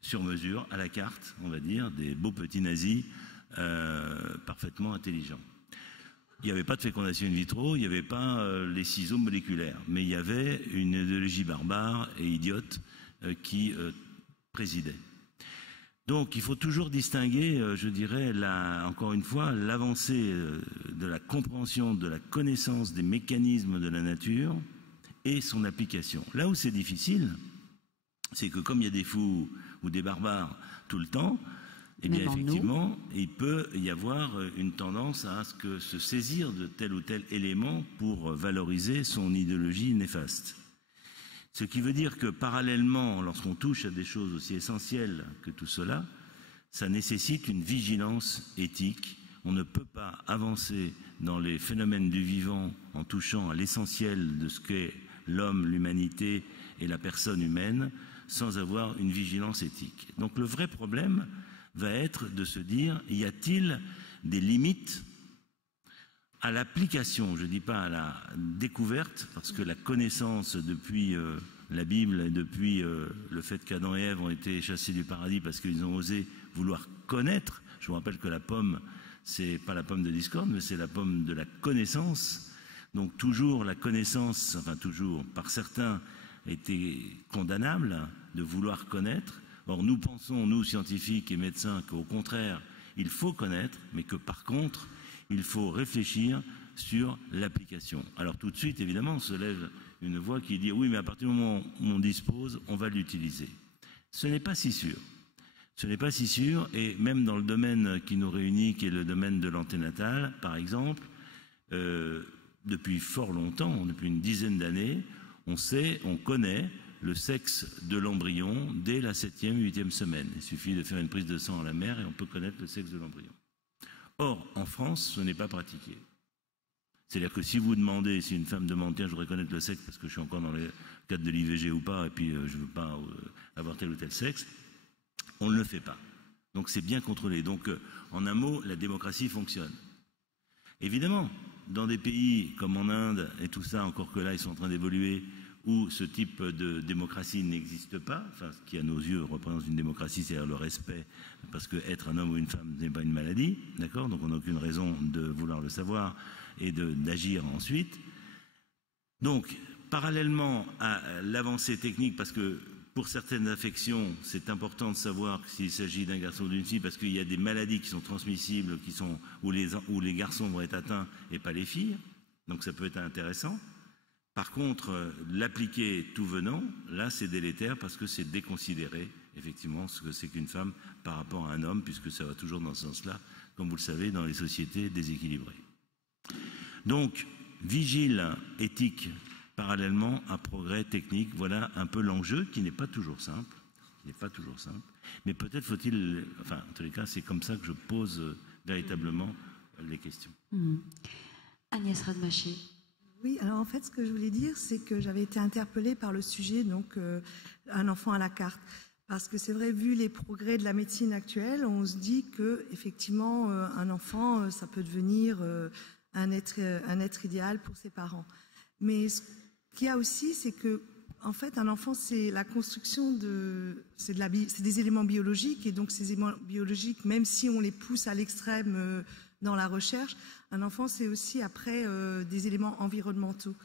sur mesure, à la carte, on va dire, des beaux petits nazis parfaitement intelligents. Il n'y avait pas de fécondation in vitro, il n'y avait pas les ciseaux moléculaires, mais il y avait une idéologie barbare et idiote qui présidait. Donc il faut toujours distinguer, je dirais, encore une fois, l'avancée de la compréhension, de la connaissance des mécanismes de la nature et son application. Là où c'est difficile, c'est que comme il y a des fous ou des barbares tout le temps, eh bien effectivement, il peut y avoir une tendance à se saisir de tel ou tel élément pour valoriser son idéologie néfaste. Ce qui veut dire que parallèlement, lorsqu'on touche à des choses aussi essentielles que tout cela, ça nécessite une vigilance éthique. On ne peut pas avancer dans les phénomènes du vivant en touchant à l'essentiel de ce qu'est l'homme, l'humanité et la personne humaine sans avoir une vigilance éthique. Donc le vrai problème va être de se dire, y a-t-il des limites à l'application, je ne dis pas à la découverte, parce que la connaissance depuis la Bible et depuis le fait qu'Adam et Ève ont été chassés du paradis parce qu'ils ont osé vouloir connaître, je vous rappelle que la pomme, c'est pas la pomme de discorde, mais c'est la pomme de la connaissance. Donc toujours la connaissance, enfin toujours, par certains, été condamnable de vouloir connaître. Or, nous pensons, nous, scientifiques et médecins, qu'au contraire, il faut connaître, mais que par contre, il faut réfléchir sur l'application. Alors tout de suite, évidemment, se lève une voix qui dit « oui, mais à partir du moment où on dispose, on va l'utiliser ». Ce n'est pas si sûr. Ce n'est pas si sûr, et même dans le domaine qui nous réunit, qui est le domaine de l'anténatal, par exemple, depuis fort longtemps, depuis une dizaine d'années, on connaît le sexe de l'embryon dès la 7e, 8e semaine. Il suffit de faire une prise de sang à la mère et on peut connaître le sexe de l'embryon. Or, en France, ce n'est pas pratiqué. C'est-à-dire que si vous demandez, si une femme demande, tiens, je voudrais connaître le sexe parce que je suis encore dans le cadre de l'IVG ou pas, et puis je ne veux pas avoir tel ou tel sexe, on ne le fait pas. Donc c'est bien contrôlé. Donc, en un mot, la démocratie fonctionne. Évidemment, dans des pays comme en Inde et tout ça, encore que là, ils sont en train d'évoluer, où ce type de démocratie n'existe pas, enfin, ce qui à nos yeux représente une démocratie, c'est-à-dire le respect, parce que être un homme ou une femme n'est pas une maladie, d'accord ? Donc on n'a aucune raison de vouloir le savoir et d'agir ensuite. Donc, parallèlement à l'avancée technique, parce que pour certaines affections, c'est important de savoir s'il s'agit d'un garçon ou d'une fille, parce qu'il y a des maladies qui sont transmissibles, où les garçons vont être atteints et pas les filles, donc ça peut être intéressant. Par contre, l'appliquer tout venant, là, c'est délétère parce que c'est déconsidérer, effectivement, ce que c'est qu'une femme par rapport à un homme, puisque ça va toujours dans ce sens-là, comme vous le savez, dans les sociétés déséquilibrées. Donc, vigile, éthique, parallèlement à progrès technique, voilà un peu l'enjeu qui n'est pas toujours simple. Mais peut-être faut-il, enfin, en tous les cas, c'est comme ça que je pose véritablement les questions. Agnès Rademacher. Oui, alors en fait, ce que je voulais dire, c'est que j'avais été interpellée par le sujet, donc un enfant à la carte. Parce que c'est vrai, vu les progrès de la médecine actuelle, on se dit que effectivement, un enfant, ça peut devenir un être idéal pour ses parents. Mais ce qu'il y a aussi, c'est que en fait, un enfant, c'est la construction c'est des éléments biologiques, et donc ces éléments biologiques, même si on les pousse à l'extrême dans la recherche, un enfant, c'est aussi après des éléments environnementaux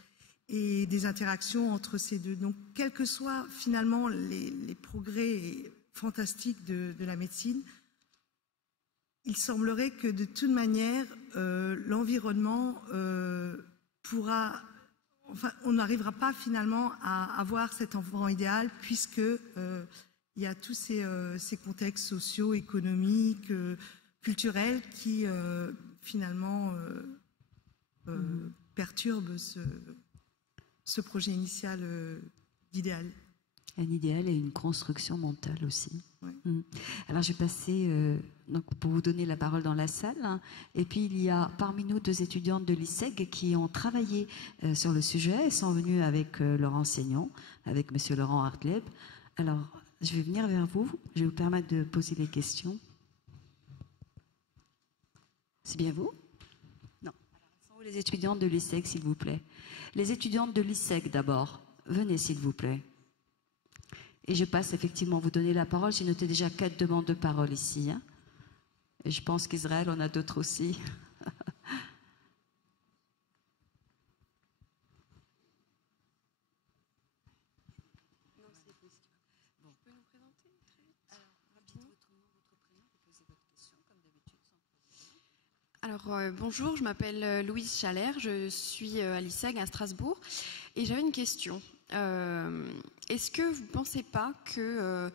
et des interactions entre ces deux. Donc, quels que soient finalement les progrès fantastiques de la médecine, il semblerait que de toute manière, l'environnement pourra... Enfin, on n'arrivera pas finalement à avoir cet enfant idéal, puisque il y a tous ces contextes sociaux, économiques, culturels qui finalement perturbent ce projet initial d'idéal. Un idéal et une construction mentale aussi. Ouais. Alors je vais passer donc pour vous donner la parole dans la salle. Hein. Et puis il y a parmi nous 2 étudiantes de l'ISEG qui ont travaillé sur le sujet. Elles sont venues avec leur enseignant, avec Monsieur Laurent Hartleb. Alors je vais venir vers vous. Je vais vous permettre de poser les questions. C'est bien vous? Non. Alors, sont où les étudiantes de l'ISEG, s'il vous plaît? Les étudiantes de l'ISEG d'abord. Venez, s'il vous plaît. Et je passe effectivement vous donner la parole. J'ai noté déjà 4 demandes de parole ici. Hein. Et je pense qu'Israël en a d'autres aussi. Alors, bonjour, je m'appelle Louise Chalère, je suis à l'ISEG à Strasbourg et j'avais une question. Est-ce que vous ne pensez pas que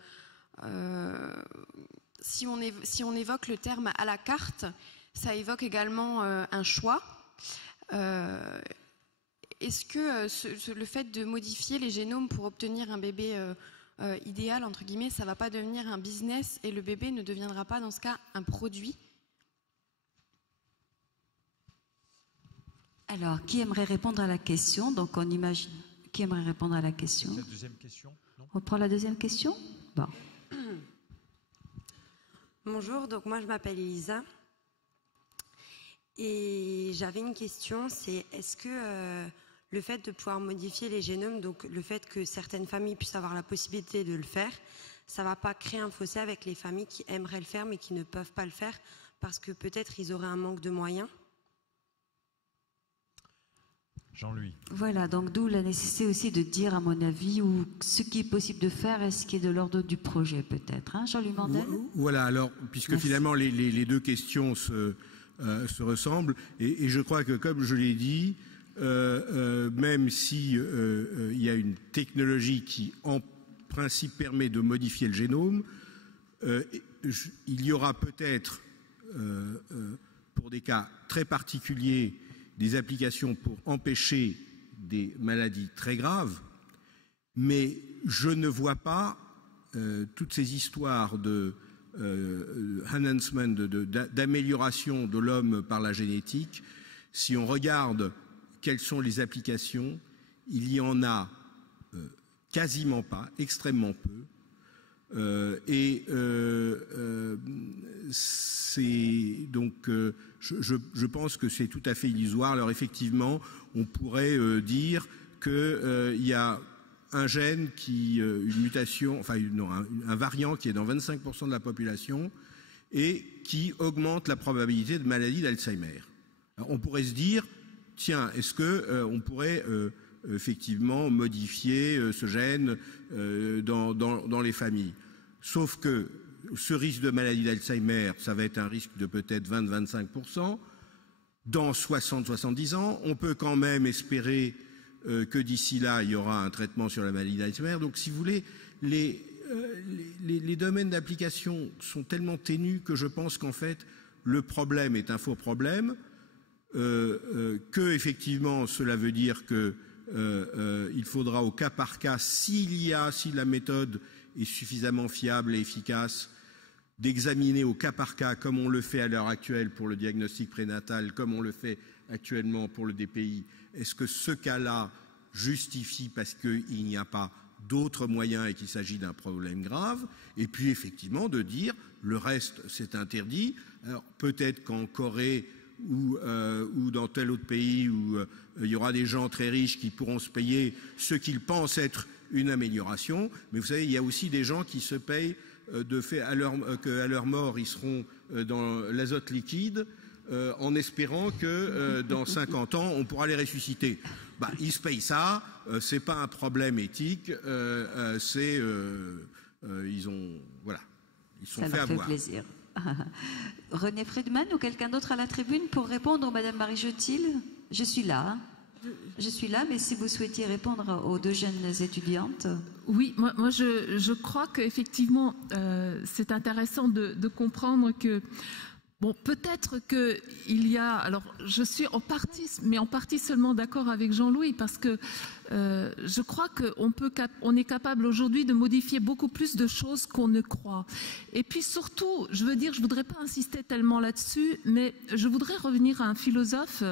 si on évoque le terme à la carte, ça évoque également un choix? Est-ce que le fait de modifier les génomes pour obtenir un bébé idéal, entre guillemets, ça ne va pas devenir un business et le bébé ne deviendra pas dans ce cas un produit? Alors, qui aimerait répondre à la question? Donc, on imagine. Qui aimerait répondre à la question? La deuxième question, non? On prend la deuxième question? Bon. Bonjour, donc moi je m'appelle Elisa. Et j'avais une question, c'est est-ce que le fait de pouvoir modifier les génomes, donc le fait que certaines familles puissent avoir la possibilité de le faire, ça ne va pas créer un fossé avec les familles qui aimeraient le faire mais qui ne peuvent pas le faire parce que peut-être ils auraient un manque de moyens? Jean-Louis. Voilà, donc d'où la nécessité aussi de dire, à mon avis, ou ce qui est possible de faire et ce qui est de l'ordre du projet, peut-être. Hein, Jean-Louis Mandel? Voilà, alors, puisque Merci. finalement les deux questions se ressemblent, et je crois que, comme je l'ai dit, même si il y a une technologie qui, en principe, permet de modifier le génome, il y aura peut-être, pour des cas très particuliers, des applications pour empêcher des maladies très graves, mais je ne vois pas toutes ces histoires de enhancement, d'amélioration de l'homme par la génétique. Si on regarde quelles sont les applications, il y en a quasiment pas, extrêmement peu. C'est donc, je pense que c'est tout à fait illusoire. Alors effectivement, on pourrait dire qu'il y a un gène une mutation, enfin non, un variant qui est dans 25% de la population et qui augmente la probabilité de maladie d'Alzheimer. Alors, on pourrait se dire, tiens, est-ce que on pourrait effectivement modifier ce gène dans les familles? Sauf que ce risque de maladie d'Alzheimer, ça va être un risque de peut-être 20-25%. Dans 60-70 ans, on peut quand même espérer que d'ici là, il y aura un traitement sur la maladie d'Alzheimer. Donc, si vous voulez, les domaines d'application sont tellement ténus que je pense qu'en fait, le problème est un faux problème, que effectivement, cela veut dire que il faudra au cas par cas, si la méthode est suffisamment fiable et efficace, d'examiner au cas par cas, comme on le fait à l'heure actuelle pour le diagnostic prénatal, comme on le fait actuellement pour le DPI. Est-ce que ce cas-là justifie parce qu'il n'y a pas d'autres moyens et qu'il s'agit d'un problème grave? Et puis effectivement de dire le reste c'est interdit. Alors peut-être qu'en Corée ou dans tel autre pays où il y aura des gens très riches qui pourront se payer ce qu'ils pensent être une amélioration, mais vous savez, il y a aussi des gens qui se payent qu'à leur mort, ils seront dans l'azote liquide en espérant que dans 50 ans, on pourra les ressusciter. Ils se payent ça, c'est pas un problème éthique, ils sont fait avoir. Ça leur fait plaisir. René Friedman ou quelqu'un d'autre à la tribune pour répondre, Madame Marie Jotil? Je suis là. Hein. Je suis là, mais si vous souhaitiez répondre aux deux jeunes étudiantes. Oui, moi je crois qu'effectivement, c'est intéressant de comprendre que, bon, peut-être qu'il y a, alors je suis en partie seulement d'accord avec Jean-Louis, parce que je crois qu'on est capable aujourd'hui de modifier beaucoup plus de choses qu'on ne croit. Et puis surtout, je voudrais pas insister tellement là-dessus, mais je voudrais revenir à un philosophe,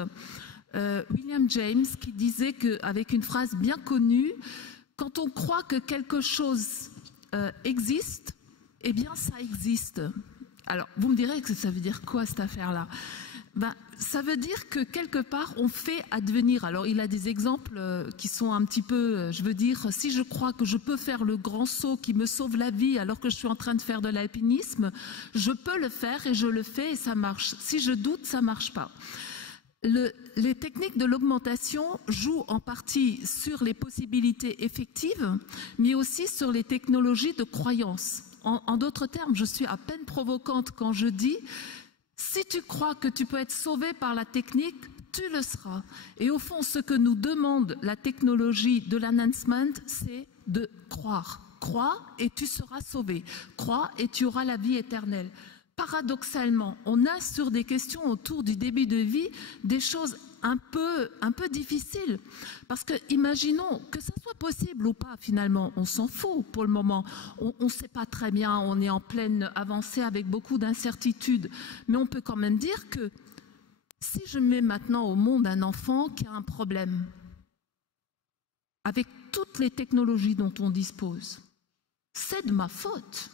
William James, qui disait avec une phrase bien connue, quand on croit que quelque chose existe, eh bien ça existe. Alors vous me direz que ça veut dire quoi cette affaire-là? Ça veut dire que quelque part on fait advenir. Alors il a des exemples qui sont un petit peu, si je crois que je peux faire le grand saut qui me sauve la vie alors que je suis en train de faire de l'alpinisme, je peux le faire et je le fais et ça marche. Si je doute, ça marche pas. Les techniques de l'augmentation jouent en partie sur les possibilités effectives, mais aussi sur les technologies de croyance. En d'autres termes, je suis à peine provocante quand je dis « si tu crois que tu peux être sauvé par la technique, tu le seras ». Et au fond, ce que nous demande la technologie de l'enhancement, c'est de croire. Crois et tu seras sauvé. Crois et tu auras la vie éternelle. Paradoxalement, on a sur des questions autour du début de vie des choses un peu difficiles. Parce que imaginons que ça soit possible ou pas, finalement, on s'en fout pour le moment. On ne sait pas très bien, on est en pleine avancée avec beaucoup d'incertitudes. Mais on peut quand même dire que si je mets maintenant au monde un enfant qui a un problème, avec toutes les technologies dont on dispose, c'est de ma faute.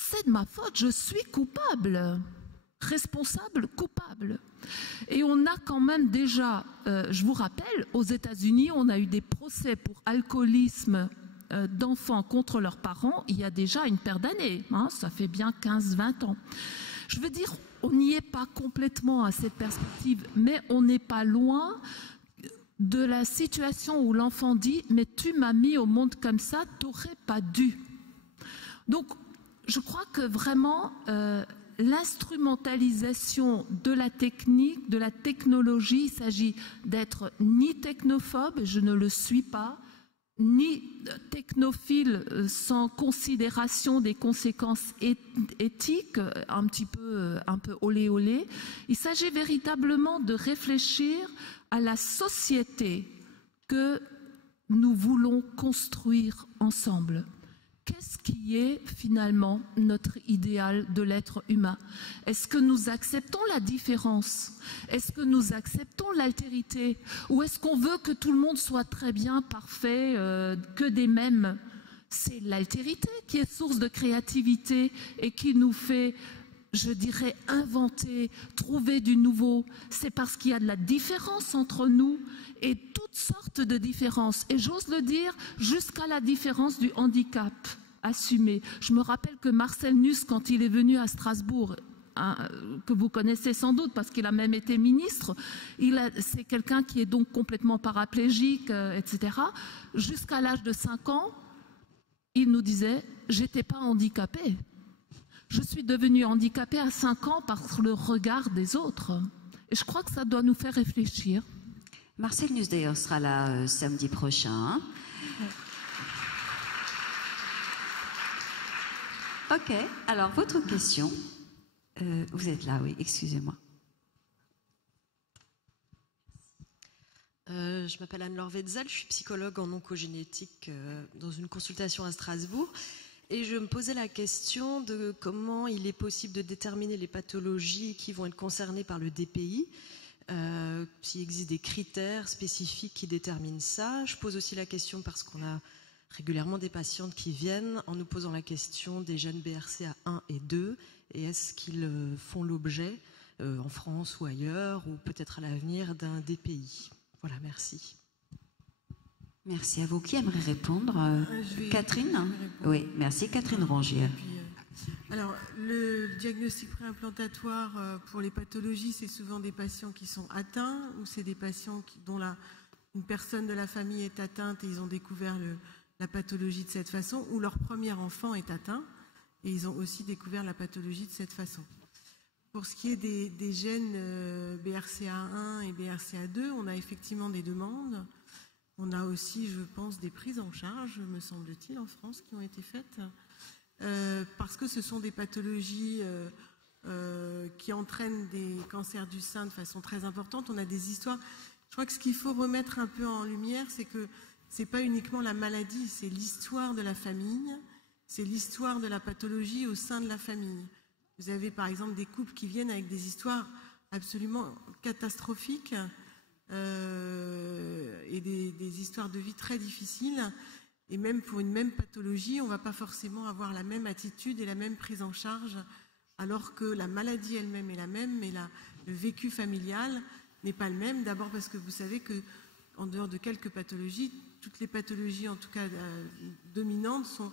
C'est de ma faute, je suis coupable, responsable, coupable. Et on a quand même déjà, je vous rappelle, aux États-Unis, on a eu des procès pour alcoolisme d'enfants contre leurs parents il y a déjà une paire d'années, hein, ça fait bien 15-20 ans. Je veux dire, on n'y est pas complètement à cette perspective, mais on n'est pas loin de la situation où l'enfant dit « mais tu m'as mis au monde comme ça, t'aurais pas dû ». Donc, je crois que vraiment, l'instrumentalisation de la technique, de la technologie, il s'agit d'être ni technophobe, je ne le suis pas, ni technophile sans considération des conséquences éthiques, un peu olé olé. Il s'agit véritablement de réfléchir à la société que nous voulons construire ensemble. Qu'est-ce qui est finalement notre idéal de l'être humain? Est-ce que nous acceptons la différence? Est-ce que nous acceptons l'altérité? Ou est-ce qu'on veut que tout le monde soit très bien, parfait, que des mêmes? C'est l'altérité qui est source de créativité et qui nous fait, je dirais, inventer, trouver du nouveau. C'est parce qu'il y a de la différence entre nous et toutes sortes de différences. Et j'ose le dire, jusqu'à la différence du handicap assumé. Je me rappelle que Marcel Nuss, quand il est venu à Strasbourg, que vous connaissez sans doute parce qu'il a même été ministre, c'est quelqu'un qui est donc complètement paraplégique, etc. Jusqu'à l'âge de 5 ans, il nous disait « j'étais pas handicapé ». Je suis devenue handicapée à 5 ans par le regard des autres. Et je crois que ça doit nous faire réfléchir. Marcel Nuss, d'ailleurs, sera là samedi prochain. Ok, alors votre question. Vous êtes là, oui, excusez-moi. Je m'appelle Anne-Laure Wetzel, je suis psychologue en oncogénétique dans une consultation à Strasbourg. Et je me posais la question de comment il est possible de déterminer les pathologies qui vont être concernées par le DPI. S'il existe des critères spécifiques qui déterminent ça. Je pose aussi la question parce qu'on a régulièrement des patientes qui viennent en nous posant la question des gènes BRCA1 et 2 et est-ce qu'ils font l'objet en France ou ailleurs ou peut-être à l'avenir d'un DPI. Voilà, merci. Merci à vous. Qui aimerait répondre? Catherine? Oui, merci. Catherine Rongier. Alors, le diagnostic préimplantatoire pour les pathologies, c'est souvent des patients qui sont atteints ou c'est des patients dont une personne de la famille est atteinte et ils ont découvert la pathologie de cette façon, ou leur premier enfant est atteint et ils ont aussi découvert la pathologie de cette façon. Pour ce qui est des gènes BRCA1 et BRCA2, on a effectivement des demandes. On a aussi, je pense, des prises en charge, me semble-t-il, en France, qui ont été faites. Parce que ce sont des pathologies qui entraînent des cancers du sein de façon très importante. On a des histoires. Je crois que ce qu'il faut remettre un peu en lumière, c'est que ce n'est pas uniquement la maladie, c'est l'histoire de la famille, c'est l'histoire de la pathologie au sein de la famille. Vous avez par exemple des couples qui viennent avec des histoires absolument catastrophiques et des histoires de vie très difficiles. Et même pour une même pathologie, on ne va pas forcément avoir la même attitude et la même prise en charge, alors que la maladie elle-même est la même, mais le vécu familial n'est pas le même. D'abord parce que vous savez qu'en dehors de quelques pathologies, toutes les pathologies, en tout cas dominantes, sont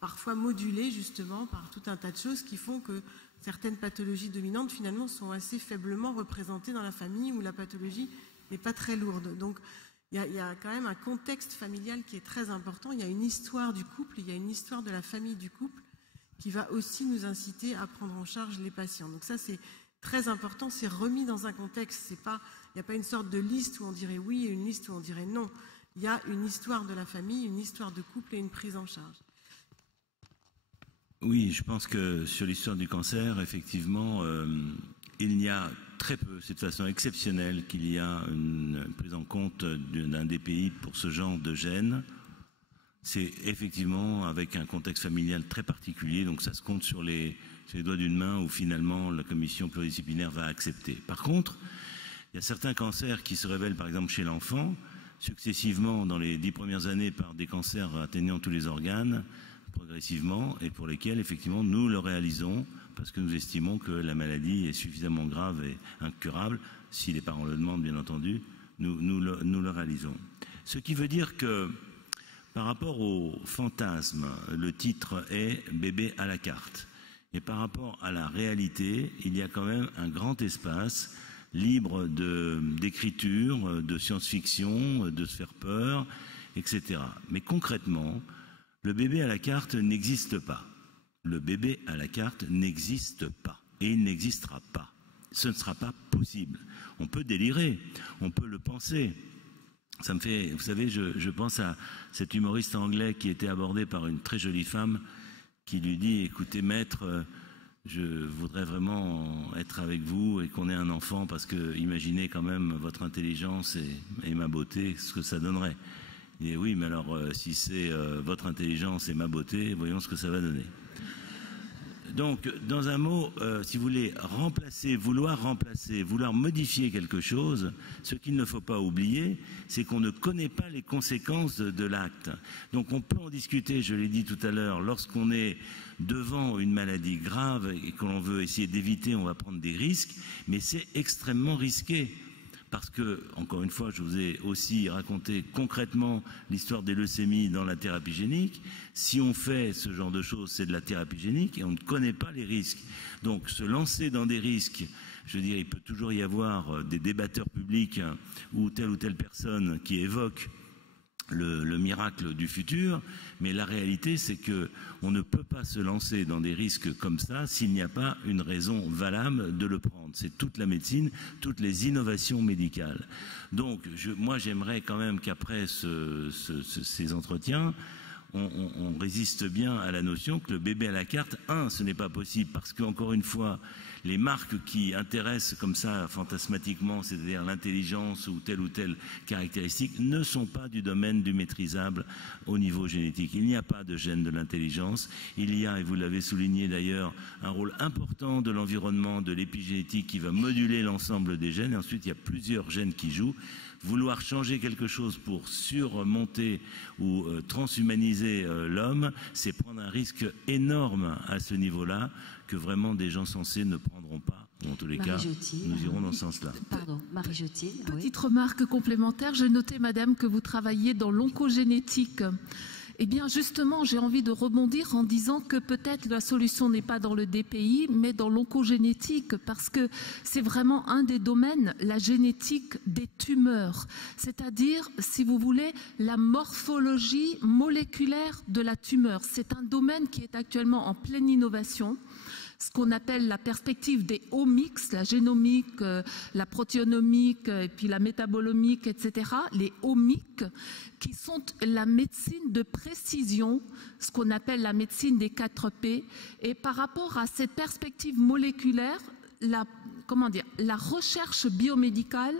parfois modulées justement par tout un tas de choses qui font que certaines pathologies dominantes finalement sont assez faiblement représentées dans la famille où la pathologie n'est pas très lourde. Donc il y a quand même un contexte familial qui est très important. Il y a une histoire du couple, il y a une histoire de la famille du couple qui va aussi nous inciter à prendre en charge les patients. Donc ça, c'est très important, c'est remis dans un contexte. Il n'y a pas une sorte de liste où on dirait oui et une liste où on dirait non. Il y a une histoire de la famille, une histoire de couple et une prise en charge. Oui, je pense que sur l'histoire du cancer, effectivement, il y a très peu, c'est de façon exceptionnelle qu'il y a une prise en compte d'un DPI pour ce genre de gènes. C'est effectivement avec un contexte familial très particulier, donc ça se compte sur les doigts d'une main où finalement la commission pluridisciplinaire va accepter. Par contre, il y a certains cancers qui se révèlent par exemple chez l'enfant, successivement dans les 10 premières années par des cancers atteignant tous les organes, progressivement, et pour lesquels effectivement nous le réalisons parce que nous estimons que la maladie est suffisamment grave et incurable, si les parents le demandent bien entendu, nous le réalisons. Ce qui veut dire que par rapport au fantasme, le titre est « Bébé à la carte ». Et par rapport à la réalité, il y a quand même un grand espace libre d'écriture, de science-fiction, de se faire peur, etc. Mais concrètement, le bébé à la carte n'existe pas. Le bébé à la carte n'existe pas. Et il n'existera pas. Ce ne sera pas possible. On peut délirer, on peut le penser. Ça me fait, vous savez, je pense à cet humoriste anglais qui était abordé par une très jolie femme qui lui dit, écoutez maître, je voudrais vraiment être avec vous et qu'on ait un enfant parce que imaginez quand même votre intelligence et ma beauté, ce que ça donnerait. Il dit oui, mais alors si c'est votre intelligence et ma beauté, voyons ce que ça va donner. Donc, dans un mot, si vous voulez vouloir modifier quelque chose, ce qu'il ne faut pas oublier, c'est qu'on ne connaît pas les conséquences de l'acte. Donc, on peut en discuter, je l'ai dit tout à l'heure, lorsqu'on est devant une maladie grave et que l'on veut essayer d'éviter, on va prendre des risques, mais c'est extrêmement risqué. Parce que, encore une fois, je vous ai aussi raconté concrètement l'histoire des leucémies dans la thérapie génique. Si on fait ce genre de choses, c'est de la thérapie génique et on ne connaît pas les risques. Donc, se lancer dans des risques, je veux dire, il peut toujours y avoir des débatteurs publics ou telle personne qui évoque le miracle du futur, mais la réalité c'est que on ne peut pas se lancer dans des risques comme ça s'il n'y a pas une raison valable de le prendre. C'est toute la médecine, toutes les innovations médicales. Donc moi j'aimerais quand même qu'après ces entretiens, on résiste bien à la notion que le bébé à la carte, ce n'est pas possible parce qu'encore une fois, les marques qui intéressent comme ça fantasmatiquement, c'est-à-dire l'intelligence ou telle caractéristique, ne sont pas du domaine du maîtrisable au niveau génétique. Il n'y a pas de gène de l'intelligence. Il y a, et vous l'avez souligné d'ailleurs, un rôle important de l'environnement, de l'épigénétique qui va moduler l'ensemble des gènes. Et ensuite, il y a plusieurs gènes qui jouent. Vouloir changer quelque chose pour surmonter ou transhumaniser l'homme, c'est prendre un risque énorme à ce niveau-là que vraiment des gens sensés ne prendront pas. Ou en tous les cas, nous irons dans ce sens-là. Pardon, Marie Jotille. Petite remarque complémentaire, j'ai noté, madame, que vous travaillez dans l'oncogénétique. Eh bien, justement, j'ai envie de rebondir en disant que peut-être la solution n'est pas dans le DPI, mais dans l'oncogénétique, parce que c'est vraiment un des domaines, la génétique des tumeurs. C'est-à-dire, si vous voulez, la morphologie moléculaire de la tumeur. C'est un domaine qui est actuellement en pleine innovation. Ce qu'on appelle la perspective des omics, la génomique, la protéonomique, et puis la métabolomique, etc., les omics, qui sont la médecine de précision, ce qu'on appelle la médecine des 4P. Et par rapport à cette perspective moléculaire, la recherche biomédicale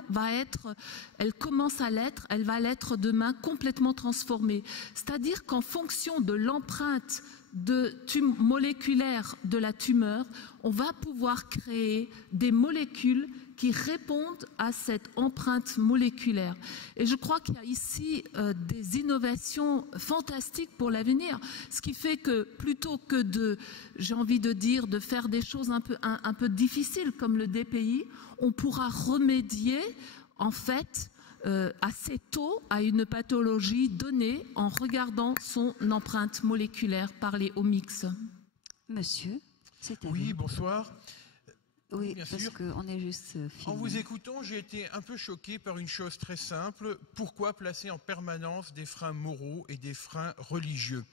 elle commence à l'être, elle va l'être demain complètement transformée. C'est-à-dire qu'en fonction de l'empreinte moléculaire de la tumeur, on va pouvoir créer des molécules qui répondent à cette empreinte moléculaire. Et je crois qu'il y a ici des innovations fantastiques pour l'avenir, ce qui fait que plutôt que de faire des choses un peu difficiles comme le DPI, on pourra remédier en fait assez tôt à une pathologie donnée en regardant son empreinte moléculaire par les omics. Monsieur, c'est à vous. Oui, bonsoir. Oui, bien parce qu'on est juste filmé. En vous écoutant, j'ai été un peu choqué par une chose très simple. Pourquoi placer en permanence des freins moraux et des freins religieux ?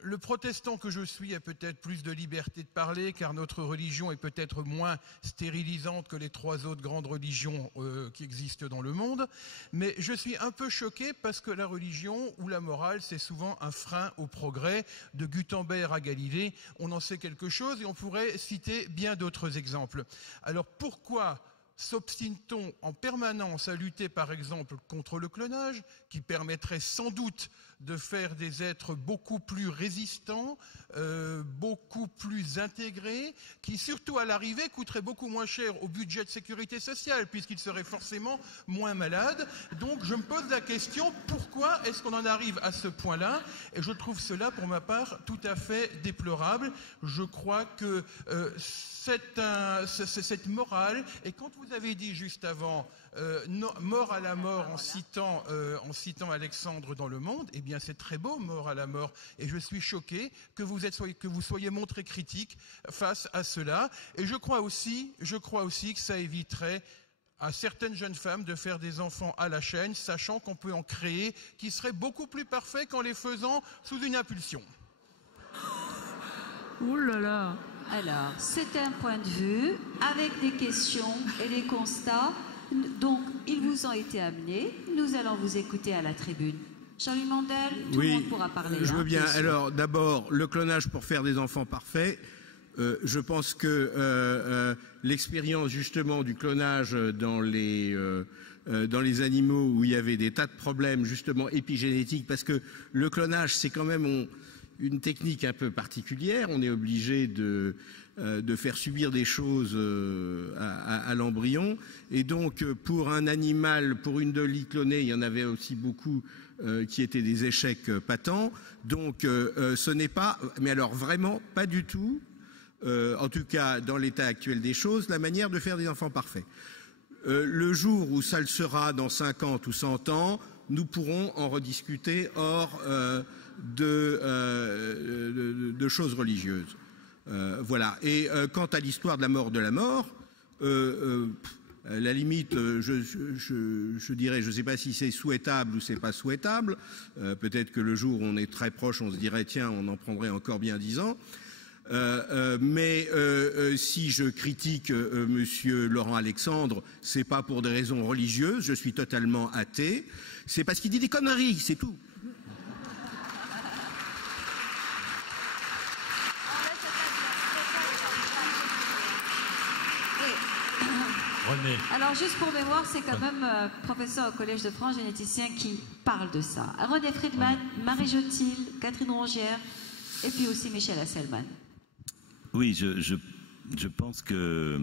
Le protestant que je suis a peut-être plus de liberté de parler car notre religion est peut-être moins stérilisante que les 3 autres grandes religions qui existent dans le monde. Mais je suis un peu choqué parce que la religion ou la morale, c'est souvent un frein au progrès. De Gutenberg à Galilée, on en sait quelque chose et on pourrait citer bien d'autres exemples. Alors pourquoi s'obstine-t-on en permanence à lutter par exemple contre le clonage qui permettrait sans doute de faire des êtres beaucoup plus résistants, beaucoup plus intégrés, qui surtout à l'arrivée coûteraient beaucoup moins cher au budget de sécurité sociale puisqu'ils seraient forcément moins malades. Donc je me pose la question, pourquoi est-ce qu'on en arrive à ce point-là? Et je trouve cela pour ma part tout à fait déplorable. Je crois que cette morale, et quand vous avez dit juste avant mort à la mort en citant Alexandre dans Le Monde, eh bien c'est très beau, mort à la mort. Et je suis choqué que vous soyez montré critique face à cela. Et je crois aussi que ça éviterait à certaines jeunes femmes de faire des enfants à la chaîne, sachant qu'on peut en créer qui seraient beaucoup plus parfaits qu'en les faisant sous une impulsion. Ouh là là. Alors, c'est un point de vue avec des questions et des constats. Donc, ils vous ont été amenés. Nous allons vous écouter à la tribune. Jean-Louis Mandel, tout le monde pourra parler. Je veux bien. Alors, d'abord, le clonage pour faire des enfants parfaits. Je pense que l'expérience justement du clonage dans les animaux où il y avait des tas de problèmes justement épigénétiques, parce que le clonage c'est quand même une technique un peu particulière. On est obligé de faire subir des choses à l'embryon, et donc pour un animal, pour une dolly clonée, il y en avait aussi beaucoup qui étaient des échecs patents. Donc ce n'est pas, mais alors vraiment pas du tout, en tout cas dans l'état actuel des choses, la manière de faire des enfants parfaits. Le jour où ça le sera, dans 50 ou 100 ans, nous pourrons en rediscuter hors de choses religieuses. Voilà. Et quant à l'histoire de la mort, la limite, je dirais, je ne sais pas si c'est souhaitable ou c'est pas souhaitable. Peut-être que le jour où on est très proche, on se dirait tiens, on en prendrait encore bien 10 ans. Mais si je critique Monsieur Laurent Alexandre, c'est pas pour des raisons religieuses. Je suis totalement athée. C'est parce qu'il dit des conneries, c'est tout. René. Alors, juste pour mémoire, c'est quand même professeur au Collège de France, généticien, qui parle de ça. René Friedman, Marie Jotil, Catherine Rongière, et puis aussi Michel Hasselman. Oui, je pense que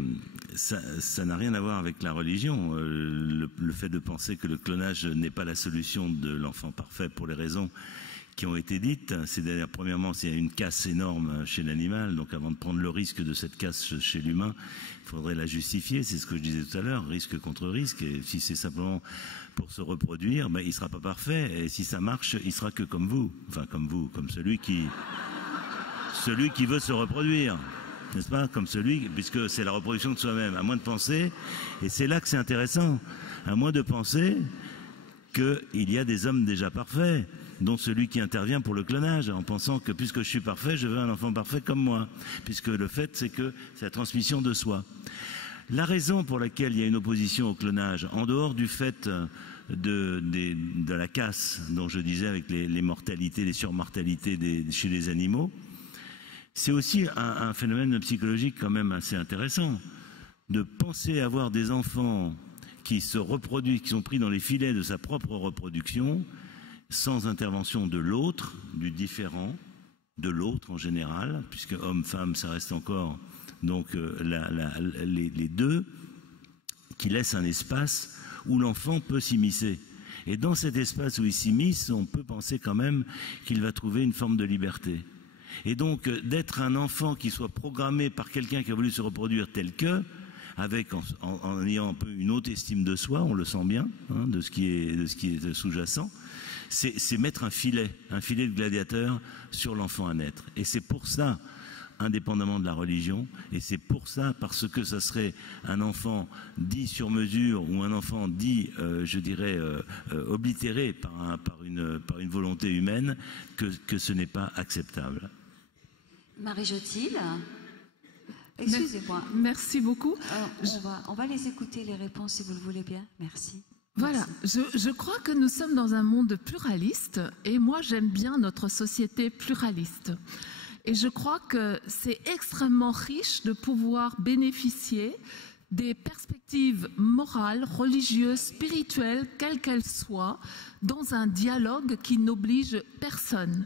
ça n'a rien à voir avec la religion. Le fait de penser que le clonage n'est pas la solution de l'enfant parfait pour les raisons qui ont été dites. C'est-à-dire, premièrement, s'il y a une casse énorme chez l'animal, donc avant de prendre le risque de cette casse chez l'humain, il faudrait la justifier. C'est ce que je disais tout à l'heure, risque contre risque. Et si c'est simplement pour se reproduire, ben, il ne sera pas parfait. Et si ça marche, il sera que comme vous. Enfin, comme vous, comme celui qui veut se reproduire. N'est-ce pas? Comme celui, puisque c'est la reproduction de soi-même. À moins de penser, et c'est là que c'est intéressant, à moins de penser qu'il y a des hommes déjà parfaits, dont celui qui intervient pour le clonage, en pensant que puisque je suis parfait, je veux un enfant parfait comme moi. Puisque le fait, c'est que c'est la transmission de soi. La raison pour laquelle il y a une opposition au clonage, en dehors du fait de la casse, dont je disais avec les mortalités, les surmortalités chez les animaux, c'est aussi un phénomène psychologique quand même assez intéressant. De penser avoir des enfants qui se reproduisent, qui sont pris dans les filets de sa propre reproduction, sans intervention de l'autre, du différent, de l'autre en général, puisque homme-femme, ça reste encore donc les deux, qui laissent un espace où l'enfant peut s'immiscer. Et dans cet espace où il s'immisce, on peut penser quand même qu'il va trouver une forme de liberté. Et donc d'être un enfant qui soit programmé par quelqu'un qui a voulu se reproduire tel que, avec en ayant un peu une haute estime de soi, on le sent bien, hein, de ce qui est sous-jacent, c'est mettre un filet de gladiateur sur l'enfant à naître. Et c'est pour ça, indépendamment de la religion, et c'est pour ça, parce que ça serait un enfant dit sur mesure ou un enfant dit, je dirais, oblitéré par une volonté humaine, que ce n'est pas acceptable. Marie Jotil, excusez-moi. Merci beaucoup. On va les écouter, les réponses, si vous le voulez bien. Merci. Voilà, je crois que nous sommes dans un monde pluraliste et moi j'aime bien notre société pluraliste. Et je crois que c'est extrêmement riche de pouvoir bénéficier des perspectives morales, religieuses, spirituelles, quelles qu'elles soient, dans un dialogue qui n'oblige personne.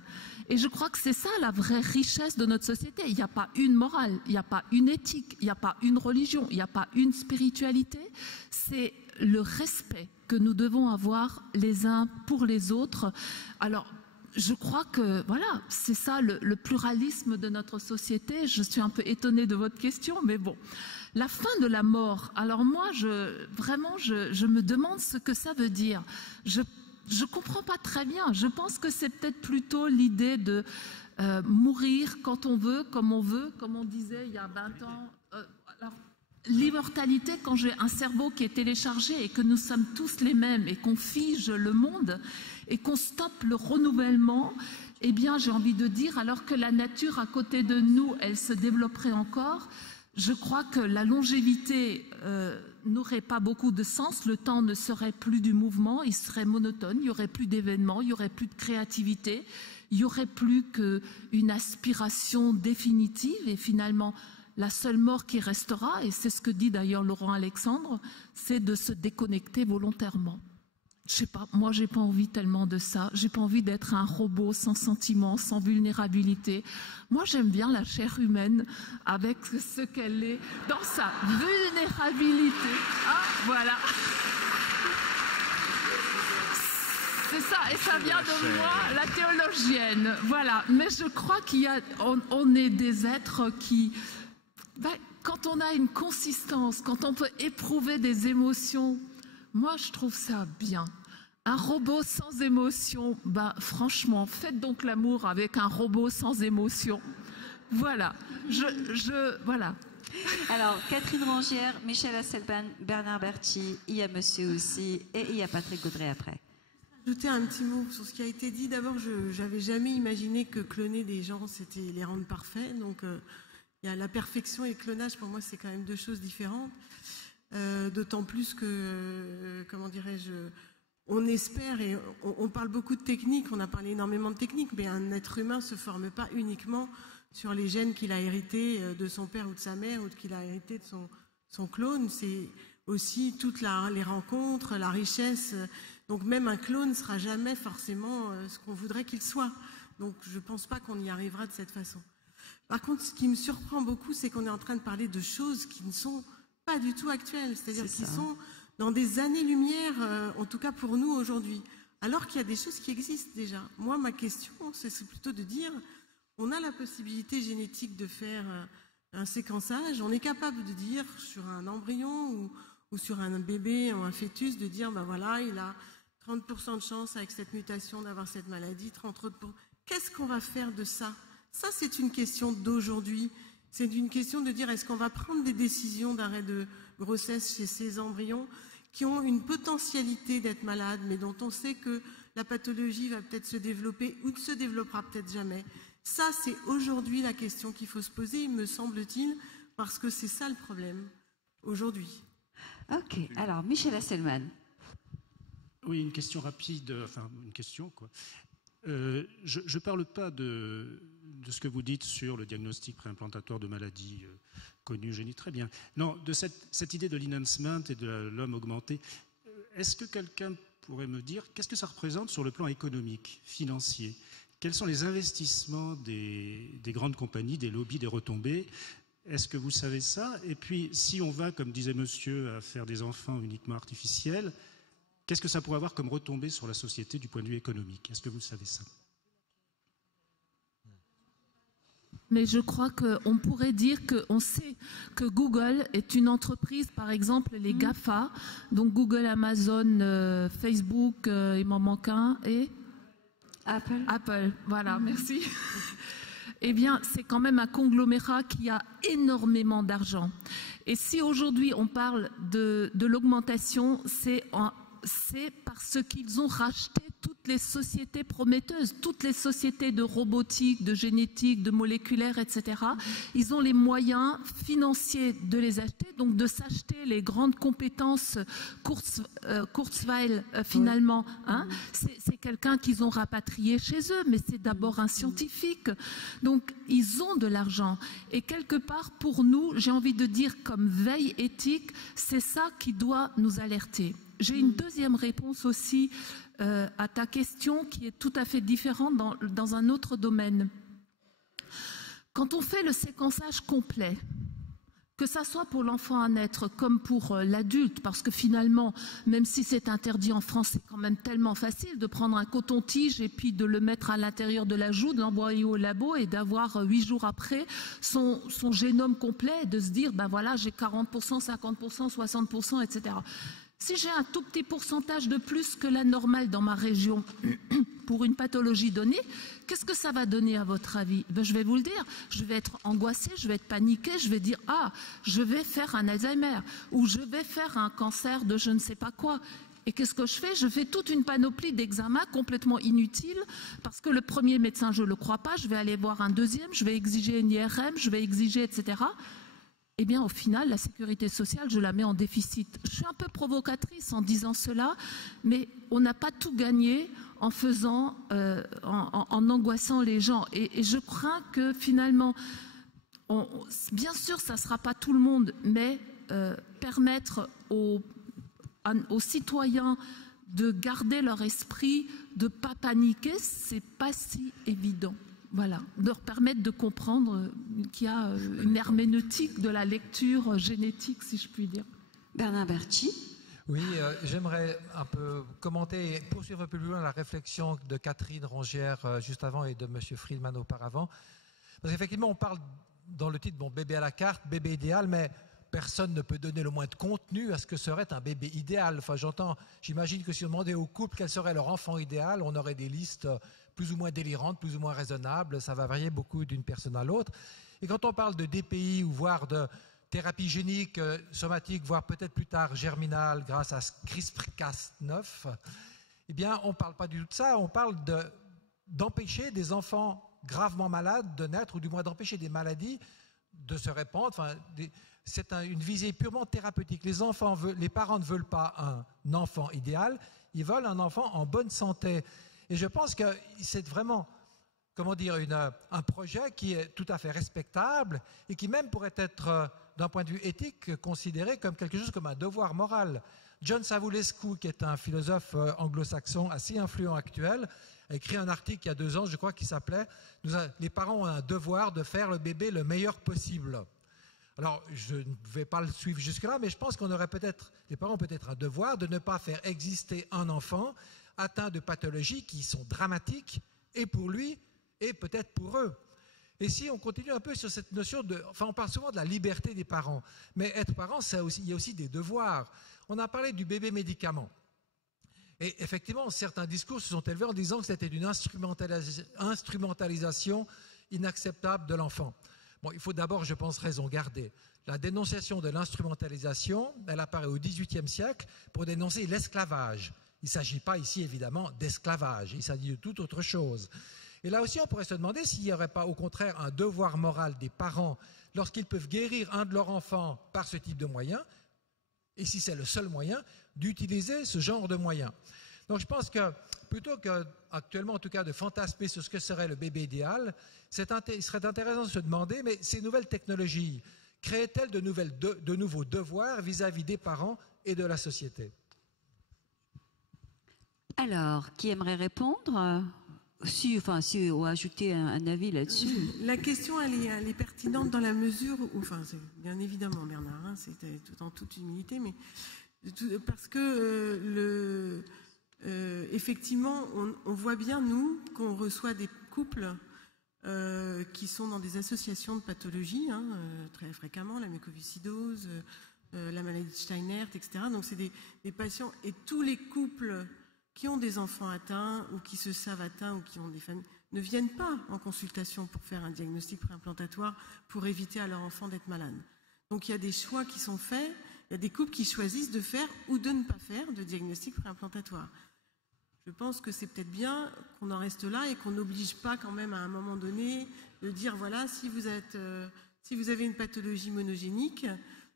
Et je crois que c'est ça la vraie richesse de notre société. Il n'y a pas une morale, il n'y a pas une éthique, il n'y a pas une religion, il n'y a pas une spiritualité. C'est le respect que nous devons avoir les uns pour les autres. Alors, je crois que voilà, c'est ça le pluralisme de notre société. Je suis un peu étonnée de votre question, mais bon. La fin de la mort, alors moi, je me demande ce que ça veut dire. Je ne comprends pas très bien. Je pense que c'est peut-être plutôt l'idée de mourir quand on veut, comme on disait il y a 20 ans. L'immortalité, quand j'ai un cerveau qui est téléchargé et que nous sommes tous les mêmes et qu'on fige le monde et qu'on stoppe le renouvellement, eh bien j'ai envie de dire, alors que la nature à côté de nous, elle se développerait encore, je crois que la longévité n'aurait pas beaucoup de sens, le temps ne serait plus du mouvement, il serait monotone, il n'y aurait plus d'événements, il n'y aurait plus de créativité, il n'y aurait plus qu'une aspiration définitive et finalement la seule mort qui restera, et c'est ce que dit d'ailleurs Laurent Alexandre, c'est de se déconnecter volontairement. Je sais pas, moi j'ai pas envie tellement de ça, j'ai pas envie d'être un robot sans sentiment, sans vulnérabilité. Moi j'aime bien la chair humaine avec ce qu'elle est dans sa vulnérabilité. Ah, voilà. C'est ça, et ça vient de moi, la théologienne. Voilà, mais je crois on est des êtres qui... quand on a une consistance, quand on peut éprouver des émotions, moi je trouve ça bien. Un robot sans émotion, franchement, faites donc l'amour avec un robot sans émotion. Voilà. Voilà. Alors, Catherine Rangière, Michel Hasselban, Bernard Berti, il y a monsieur aussi, et il y a Patrick Gaudret après. Ajouter un petit mot sur ce qui a été dit. D'abord, je n'avais jamais imaginé que cloner des gens, c'était les rendre parfaits. Donc, il y a la perfection et le clonage, pour moi, c'est quand même deux choses différentes. D'autant plus que, comment dirais-je, on espère, et on parle beaucoup de techniques, on a parlé énormément de techniques, mais un être humain ne se forme pas uniquement sur les gènes qu'il a hérités de son père ou de sa mère, ou qu'il a hérité de son clone. C'est aussi toutes les rencontres, la richesse. Donc même un clone ne sera jamais forcément ce qu'on voudrait qu'il soit. Donc je ne pense pas qu'on y arrivera de cette façon. Par contre, ce qui me surprend beaucoup, c'est qu'on est en train de parler de choses qui ne sont pas du tout actuelles, c'est-à-dire qui sont dans des années-lumière, en tout cas pour nous aujourd'hui, alors qu'il y a des choses qui existent déjà. Moi, ma question, c'est plutôt de dire, on a la possibilité génétique de faire un séquençage, on est capable de dire sur un embryon ou sur un bébé ou un fœtus, de dire, voilà, il a 30% de chance avec cette mutation d'avoir cette maladie, 30 autres pour... Qu'est-ce qu'on va faire de ça ? Ça, c'est une question d'aujourd'hui. C'est une question de dire, est-ce qu'on va prendre des décisions d'arrêt de grossesse chez ces embryons qui ont une potentialité d'être malades, mais dont on sait que la pathologie va peut-être se développer ou ne se développera peut-être jamais. Ça, c'est aujourd'hui la question qu'il faut se poser, me semble-t-il, parce que c'est ça le problème, aujourd'hui. Ok, alors Michel Hasselman. Oui, une question rapide, enfin une question quoi. Je ne parle pas de ce que vous dites sur le diagnostic préimplantatoire de maladies connues, génies, très bien. Non, de cette idée de l'enhancement et de l'homme augmenté. Est-ce que quelqu'un pourrait me dire qu'est-ce que ça représente sur le plan économique, financier ? Quels sont les investissements des grandes compagnies, des lobbies, des retombées ? Est-ce que vous savez ça ? Et puis, si on va, comme disait monsieur, à faire des enfants uniquement artificiels, qu'est-ce que ça pourrait avoir comme retombée sur la société du point de vue économique ? Est-ce que vous savez ça ? Mais je crois qu'on pourrait dire qu'on sait que Google est une entreprise, par exemple les GAFA, donc Google, Amazon, Facebook, il m'en manque un, et Apple, voilà, merci. Eh bien, c'est quand même un conglomérat qui a énormément d'argent. Et si aujourd'hui on parle de l'augmentation, c'est parce qu'ils ont racheté toutes les sociétés prometteuses, toutes les sociétés de robotique, de génétique, de moléculaire, etc. Ils ont les moyens financiers de les acheter, donc de s'acheter les grandes compétences Kurzweil, finalement. Hein. C'est quelqu'un qu'ils ont rapatrié chez eux, mais c'est d'abord un scientifique. Donc, ils ont de l'argent. Et quelque part, pour nous, j'ai envie de dire comme veille éthique, c'est ça qui doit nous alerter. J'ai une deuxième réponse aussi à ta question qui est tout à fait différente dans un autre domaine. Quand on fait le séquençage complet, que ça soit pour l'enfant à naître comme pour l'adulte, parce que finalement, même si c'est interdit en France, c'est quand même tellement facile de prendre un coton-tige et puis de le mettre à l'intérieur de la joue, de l'envoyer au labo et d'avoir 8 jours après son génome complet et de se dire, ben voilà, j'ai 40%, 50%, 60%, etc. Si j'ai un tout petit pourcentage de plus que la normale dans ma région pour une pathologie donnée, qu'est-ce que ça va donner à votre avis? Ben, je vais vous le dire, je vais être angoissée, je vais être paniquée, je vais dire « Ah, je vais faire un Alzheimer » ou « Je vais faire un cancer de je ne sais pas quoi ». Et qu'est-ce que je fais? Je fais toute une panoplie d'examens complètement inutiles parce que le premier médecin, je ne le crois pas, je vais aller voir un deuxième, je vais exiger une IRM, je vais exiger, etc. Eh bien, au final, la sécurité sociale, je la mets en déficit. Je suis un peu provocatrice en disant cela, mais on n'a pas tout gagné en faisant, en angoissant les gens. Et je crains que finalement, bien sûr, ça ne sera pas tout le monde, mais permettre aux citoyens de garder leur esprit, de ne pas paniquer, ce n'est pas si évident. Voilà, de leur permettre de comprendre qu'il y a une herméneutique de la lecture génétique, si je puis dire. Bernard Berti. Oui, j'aimerais un peu commenter et poursuivre un peu plus loin la réflexion de Catherine Rongière juste avant et de M. Friedman auparavant. Parce qu'effectivement, on parle dans le titre, bon, bébé à la carte, bébé idéal, mais personne ne peut donner le moins de contenu à ce que serait un bébé idéal. Enfin, j'imagine que si on demandait au couple quel serait leur enfant idéal, on aurait des listes plus ou moins délirantes, plus ou moins raisonnables. Ça va varier beaucoup d'une personne à l'autre. Et quand on parle de DPI ou voire de thérapie génique, somatique, voire peut-être plus tard germinale grâce à CRISPR-Cas9, eh bien, on ne parle pas du tout de ça. On parle d'empêcher des enfants gravement malades de naître, ou du moins d'empêcher des maladies de se répandre. Enfin, c'est une visée purement thérapeutique. Les parents ne veulent pas un enfant idéal, ils veulent un enfant en bonne santé. Et je pense que c'est vraiment, comment dire, un projet qui est tout à fait respectable et qui même pourrait être, d'un point de vue éthique, considéré comme quelque chose comme un devoir moral. John Savulescu, qui est un philosophe anglo-saxon assez influent actuel, a écrit un article il y a 2 ans, je crois, qui s'appelait « Les parents ont un devoir de faire le bébé le meilleur possible ». Alors, je ne vais pas le suivre jusque-là, mais je pense les parents ont peut-être un devoir de ne pas faire exister un enfant atteint de pathologies qui sont dramatiques, et pour lui, et peut-être pour eux. Et si on continue un peu sur cette notion enfin, on parle souvent de la liberté des parents, mais être parent, il y a aussi des devoirs. On a parlé du bébé médicament. Et effectivement, certains discours se sont élevés en disant que c'était une instrumentalisation inacceptable de l'enfant. Bon, il faut d'abord, je pense, raison garder. La dénonciation de l'instrumentalisation, elle apparaît au XVIIIe siècle pour dénoncer l'esclavage. Il ne s'agit pas ici, évidemment, d'esclavage. Il s'agit de toute autre chose. Et là aussi, on pourrait se demander s'il n'y aurait pas, au contraire, un devoir moral des parents, lorsqu'ils peuvent guérir un de leurs enfants par ce type de moyens, et si c'est le seul moyen, d'utiliser ce genre de moyens. Donc je pense que, plutôt que, actuellement en tout cas, de fantasmer sur ce que serait le bébé idéal, il serait intéressant de se demander, mais ces nouvelles technologies créent-elles de nouveaux devoirs vis-à-vis des parents et de la société? Alors, qui aimerait répondre? Ou ajouter un avis là-dessus. La question, elle est pertinente dans la mesure où, c'est bien évidemment, Bernard, hein, c'était en toute humilité, mais parce que effectivement, on voit bien, nous, qu'on reçoit des couples qui sont dans des associations de pathologies, hein, très fréquemment, la mucoviscidose, la maladie de Steinert, etc. Donc c'est des patients, et tous les couples qui ont des enfants atteints ou qui se savent atteints ou qui ont des familles ne viennent pas en consultation pour faire un diagnostic préimplantatoire pour éviter à leur enfant d'être malade. Donc il y a des choix qui sont faits, il y a des couples qui choisissent de faire ou de ne pas faire de diagnostic préimplantatoire. Je pense que c'est peut-être bien qu'on en reste là et qu'on n'oblige pas quand même à un moment donné de dire voilà, si vous avez une pathologie monogénique,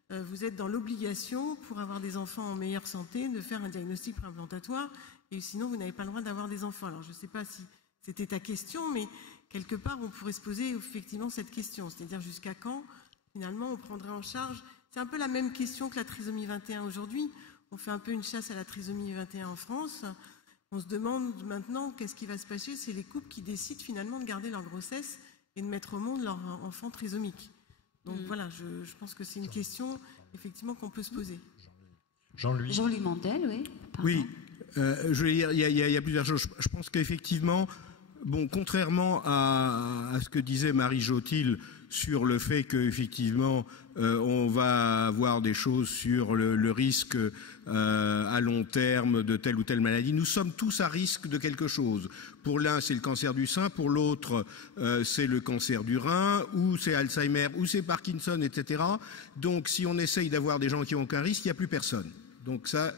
vous êtes dans l'obligation, pour avoir des enfants en meilleure santé, de faire un diagnostic préimplantatoire, et sinon vous n'avez pas le droit d'avoir des enfants. Alors je ne sais pas si c'était ta question, mais quelque part on pourrait se poser effectivement cette question, c'est-à-dire jusqu'à quand finalement on prendrait en charge. C'est un peu la même question que la trisomie 21 aujourd'hui. On fait un peu une chasse à la trisomie 21 en France. On se demande maintenant qu'est-ce qui va se passer. C'est les couples qui décident finalement de garder leur grossesse et de mettre au monde leur enfant trisomique. Donc voilà, je pense que c'est une question effectivement qu'on peut se poser. Jean-Louis Mandel, oui. Pardon. Oui, je voulais dire, il y a plusieurs choses. Je pense qu'effectivement, bon, contrairement à ce que disait Marie Jotil sur le fait qu'effectivement, on va avoir des choses sur le risque à long terme de telle ou telle maladie, nous sommes tous à risque de quelque chose. Pour l'un, c'est le cancer du sein, pour l'autre, c'est le cancer du rein, ou c'est Alzheimer, ou c'est Parkinson, etc. Donc, si on essaye d'avoir des gens qui n'ont aucun risque, il n'y a plus personne. Donc ça,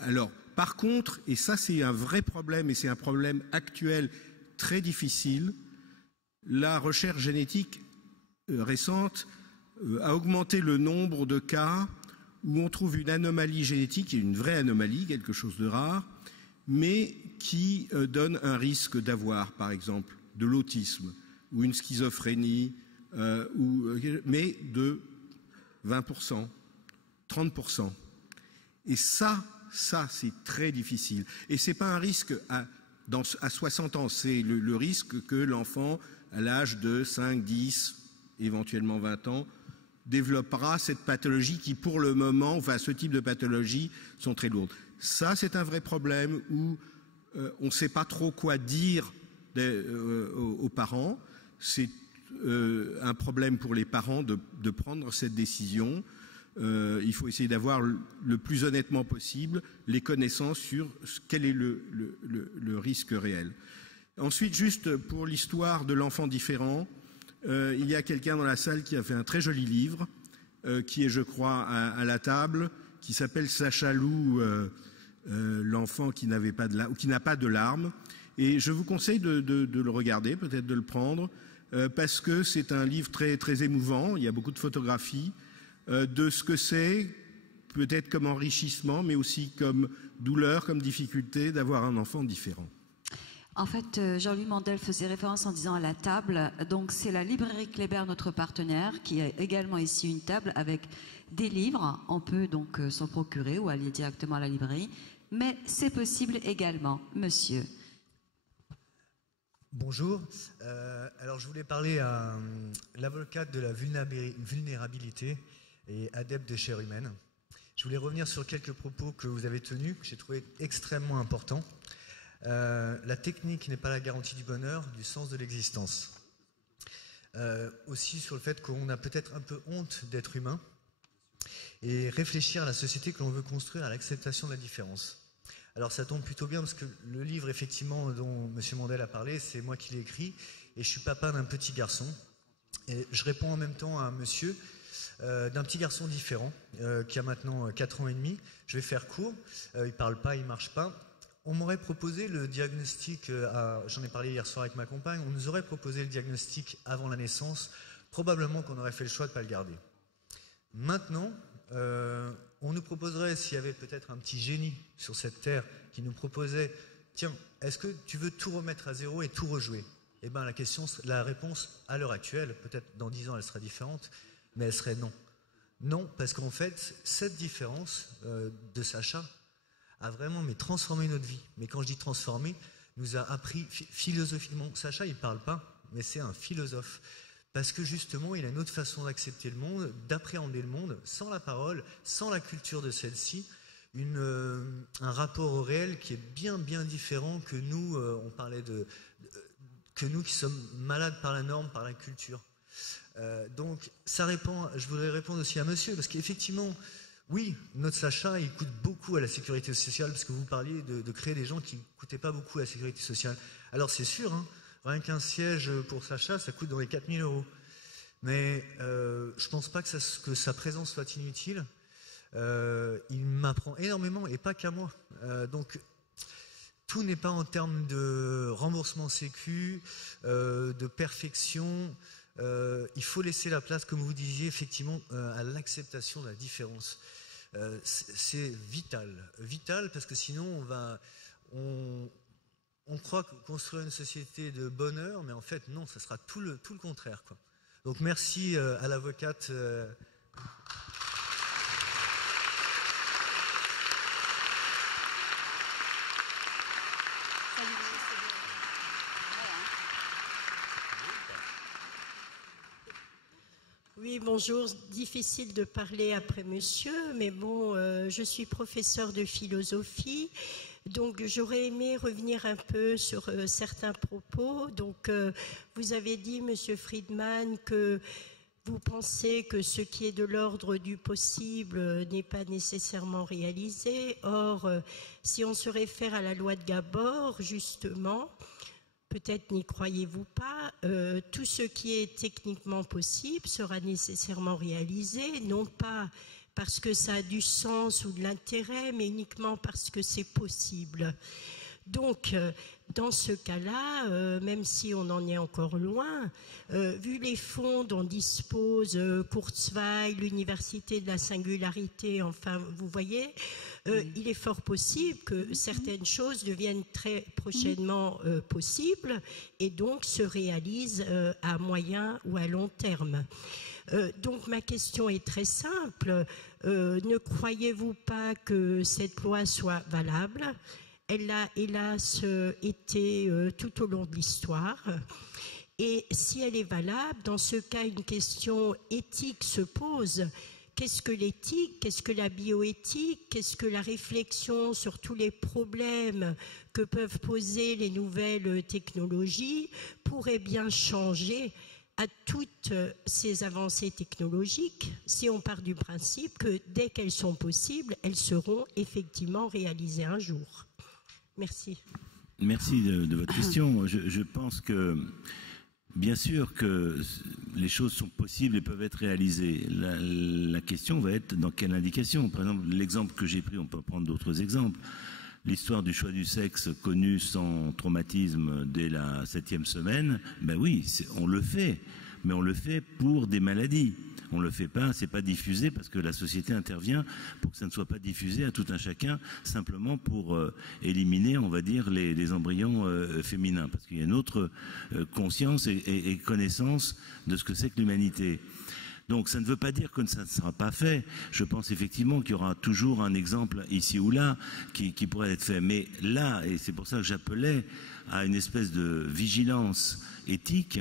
alors, par contre, et ça c'est un vrai problème, et c'est un problème actuel très difficile, la recherche génétique récente a augmenté le nombre de cas où on trouve une anomalie génétique, une vraie anomalie, quelque chose de rare, mais qui donne un risque d'avoir, par exemple, de l'autisme ou une schizophrénie, mais de 20%. 30%. Et ça c'est très difficile. Et c'est pas un risque à 60 ans, c'est le risque que l'enfant, à l'âge de 5, 10, éventuellement 20 ans, développera cette pathologie qui, pour le moment, enfin, ce type de pathologie sont très lourdes. Ça, c'est un vrai problème où on ne sait pas trop quoi dire aux parents. C'est un problème pour les parents de prendre cette décision. Il faut essayer d'avoir le plus honnêtement possible les connaissances sur quel est le risque réel. Ensuite, juste pour l'histoire de l'enfant différent, il y a quelqu'un dans la salle qui a fait un très joli livre, qui est, je crois, à la table, qui s'appelle Sacha Lou, l'enfant qui n'a pas de larmes. Et je vous conseille de le regarder, peut-être de le prendre, parce que c'est un livre très, très émouvant. Il y a beaucoup de photographies. De ce que c'est, peut-être comme enrichissement, mais aussi comme douleur, comme difficulté d'avoir un enfant différent. En fait, Jean-Louis Mandel faisait référence en disant à la table. Donc, c'est la librairie Kléber, notre partenaire, qui a également ici une table avec des livres. On peut donc s'en procurer ou aller directement à la librairie. Mais c'est possible également, monsieur. Bonjour. Alors, je voulais parler à l'avocate de la vulnérabilité et adepte des chairs humaines. Je voulais revenir sur quelques propos que vous avez tenus, que j'ai trouvé extrêmement importants. La technique n'est pas la garantie du bonheur, du sens de l'existence. Aussi sur le fait qu'on a peut-être un peu honte d'être humain et réfléchir à la société que l'on veut construire, à l'acceptation de la différence. Alors ça tombe plutôt bien parce que le livre effectivement dont M. Mandel a parlé, c'est moi qui l'ai écrit et je suis papa d'un petit garçon. Et je réponds en même temps à un monsieur d'un petit garçon différent qui a maintenant 4 ans et demi. Je vais faire court, il parle pas, il marche pas. On m'aurait proposé le diagnostic, j'en ai parlé hier soir avec ma compagne, on nous aurait proposé le diagnostic avant la naissance, probablement qu'on aurait fait le choix de ne pas le garder. Maintenant, on nous proposerait, s'il y avait peut-être un petit génie sur cette terre qui nous proposait, tiens, est-ce que tu veux tout remettre à zéro et tout rejouer? Eh bien la réponse à l'heure actuelle, peut-être dans 10 ans elle sera différente, mais elle serait non. Non, parce qu'en fait, cette différence de Sacha a vraiment transformé notre vie. Mais quand je dis transformé, nous a appris philosophiquement. Sacha, il ne parle pas, mais c'est un philosophe. Parce que justement, il a une autre façon d'accepter le monde, d'appréhender le monde, sans la parole, sans la culture de celle-ci, un rapport au réel qui est bien, bien différent que nous, on parlait que nous qui sommes malades par la norme, par la culture. Donc, ça répond, je voudrais répondre aussi à monsieur, parce qu'effectivement, oui, notre Sacha, il coûte beaucoup à la sécurité sociale, parce que vous parliez de créer des gens qui ne coûtaient pas beaucoup à la sécurité sociale. Alors, c'est sûr, hein, rien qu'un siège pour Sacha, ça coûte dans les 4 000 €. Mais je ne pense pas que sa présence soit inutile. Il m'apprend énormément, et pas qu'à moi. Donc, tout n'est pas en termes de remboursement sécu, de perfection. Il faut laisser la place, comme vous disiez, effectivement, à l'acceptation de la différence. C'est vital, parce que sinon on croit construire une société de bonheur, mais en fait non, ça sera tout le contraire, quoi. Donc merci à l'avocate. Oui, bonjour. Difficile de parler après monsieur, mais bon, je suis professeur de philosophie, donc j'aurais aimé revenir un peu sur certains propos. Donc, vous avez dit, monsieur Friedman, que vous pensez que ce qui est de l'ordre du possible n'est pas nécessairement réalisé. Or, si on se réfère à la loi de Gabor, justement, peut-être n'y croyez-vous pas, tout ce qui est techniquement possible sera nécessairement réalisé, non pas parce que ça a du sens ou de l'intérêt, mais uniquement parce que c'est possible. Donc, dans ce cas-là, même si on en est encore loin, vu les fonds dont dispose Kurzweil, l'Université de la Singularité, enfin, vous voyez, il est fort possible que certaines choses deviennent très prochainement possibles et donc se réalisent à moyen ou à long terme. Donc ma question est très simple. Ne croyez-vous pas que cette loi soit valable ? Elle a hélas été tout au long de l'histoire. Et si elle est valable, dans ce cas, une question éthique se pose. Qu'est-ce que l'éthique? Qu'est-ce que la bioéthique? Qu'est-ce que la réflexion sur tous les problèmes que peuvent poser les nouvelles technologies pourrait bien changer à toutes ces avancées technologiques si on part du principe que dès qu'elles sont possibles, elles seront effectivement réalisées un jour? Merci. Merci de votre question. Je pense que, bien sûr que les choses sont possibles et peuvent être réalisées. La question va être dans quelle indication. Par exemple, l'exemple que j'ai pris, on peut prendre d'autres exemples. L'histoire du choix du sexe connue sans traumatisme dès la 7e semaine, ben oui, on le fait, mais on le fait pour des maladies. On ne le fait pas, c'est pas diffusé parce que la société intervient pour que ça ne soit pas diffusé à tout un chacun, simplement pour éliminer, on va dire, les embryons féminins. Parce qu'il y a une autre conscience et connaissance de ce que c'est que l'humanité. Donc ça ne veut pas dire que ça ne sera pas fait. Je pense effectivement qu'il y aura toujours un exemple ici ou là qui pourrait être fait. Mais là, et c'est pour ça que j'appelais à une espèce de vigilance éthique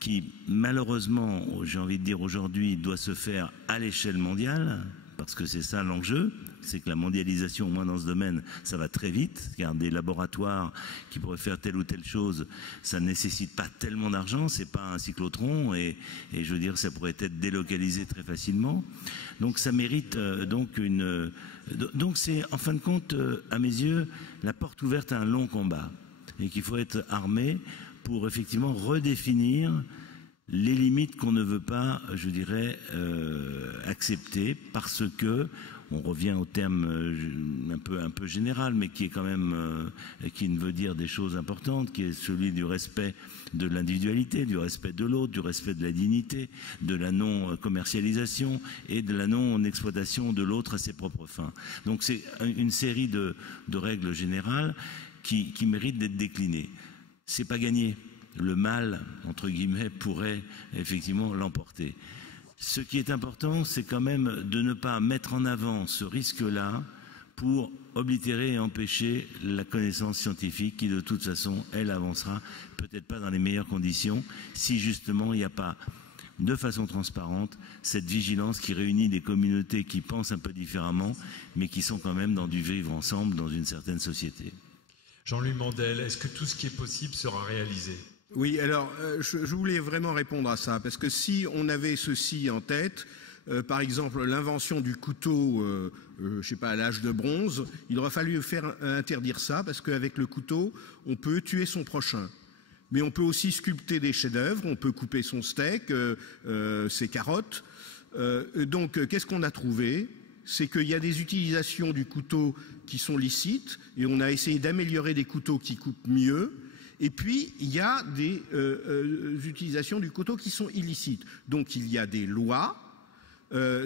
qui, malheureusement, j'ai envie de dire aujourd'hui, doit se faire à l'échelle mondiale, parce que c'est ça l'enjeu, c'est que la mondialisation, au moins dans ce domaine, ça va très vite, car des laboratoires qui pourraient faire telle ou telle chose, ça ne nécessite pas tellement d'argent, c'est pas un cyclotron, et je veux dire, ça pourrait être délocalisé très facilement. Donc ça mérite donc une... Donc c'est, en fin de compte, à mes yeux, la porte ouverte à un long combat, et qu'il faut être armé pour effectivement redéfinir les limites qu'on ne veut pas, je dirais, accepter, parce que on revient au terme un peu général, mais qui est quand même, qui veut dire des choses importantes, qui est celui du respect de l'individualité, du respect de l'autre, du respect de la dignité, de la non-commercialisation et de la non-exploitation de l'autre à ses propres fins. Donc c'est une série de règles générales qui méritent d'être déclinées. C'est pas gagné. Le mal, entre guillemets, pourrait effectivement l'emporter. Ce qui est important, c'est quand même de ne pas mettre en avant ce risque-là pour oblitérer et empêcher la connaissance scientifique qui, de toute façon, elle avancera, peut-être pas dans les meilleures conditions, si justement il n'y a pas, de façon transparente, cette vigilance qui réunit des communautés qui pensent un peu différemment, mais qui sont quand même dans du vivre ensemble dans une certaine société. Jean-Louis Mandel, est-ce que tout ce qui est possible sera réalisé ? Oui, alors je voulais vraiment répondre à ça, parce que si on avait ceci en tête, par exemple l'invention du couteau, je sais pas, à l'âge de bronze, il aurait fallu interdire ça, parce qu'avec le couteau, on peut tuer son prochain. Mais on peut aussi sculpter des chefs-d'œuvre, on peut couper son steak, ses carottes. Donc qu'est-ce qu'on a trouvé ? C'est qu'il y a des utilisations du couteau qui sont licites, et on a essayé d'améliorer des couteaux qui coupent mieux. Et puis, il y a des utilisations du couteau qui sont illicites. Donc, il y a des lois.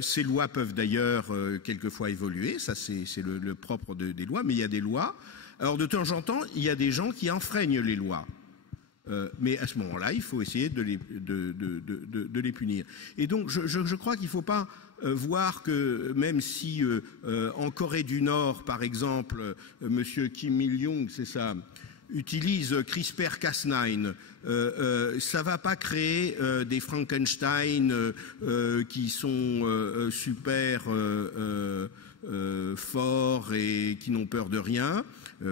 Ces lois peuvent d'ailleurs quelquefois évoluer. Ça, c'est le propre des lois. Mais il y a des lois. Alors, de temps en temps, il y a des gens qui enfreignent les lois. Mais à ce moment-là, il faut essayer de les punir. Et donc, je crois qu'il ne faut pas voir que même si en Corée du Nord, par exemple, Monsieur Kim Il-jong, c'est ça, utilise CRISPR-Cas9, ça va pas créer des Frankenstein qui sont super forts et qui n'ont peur de rien,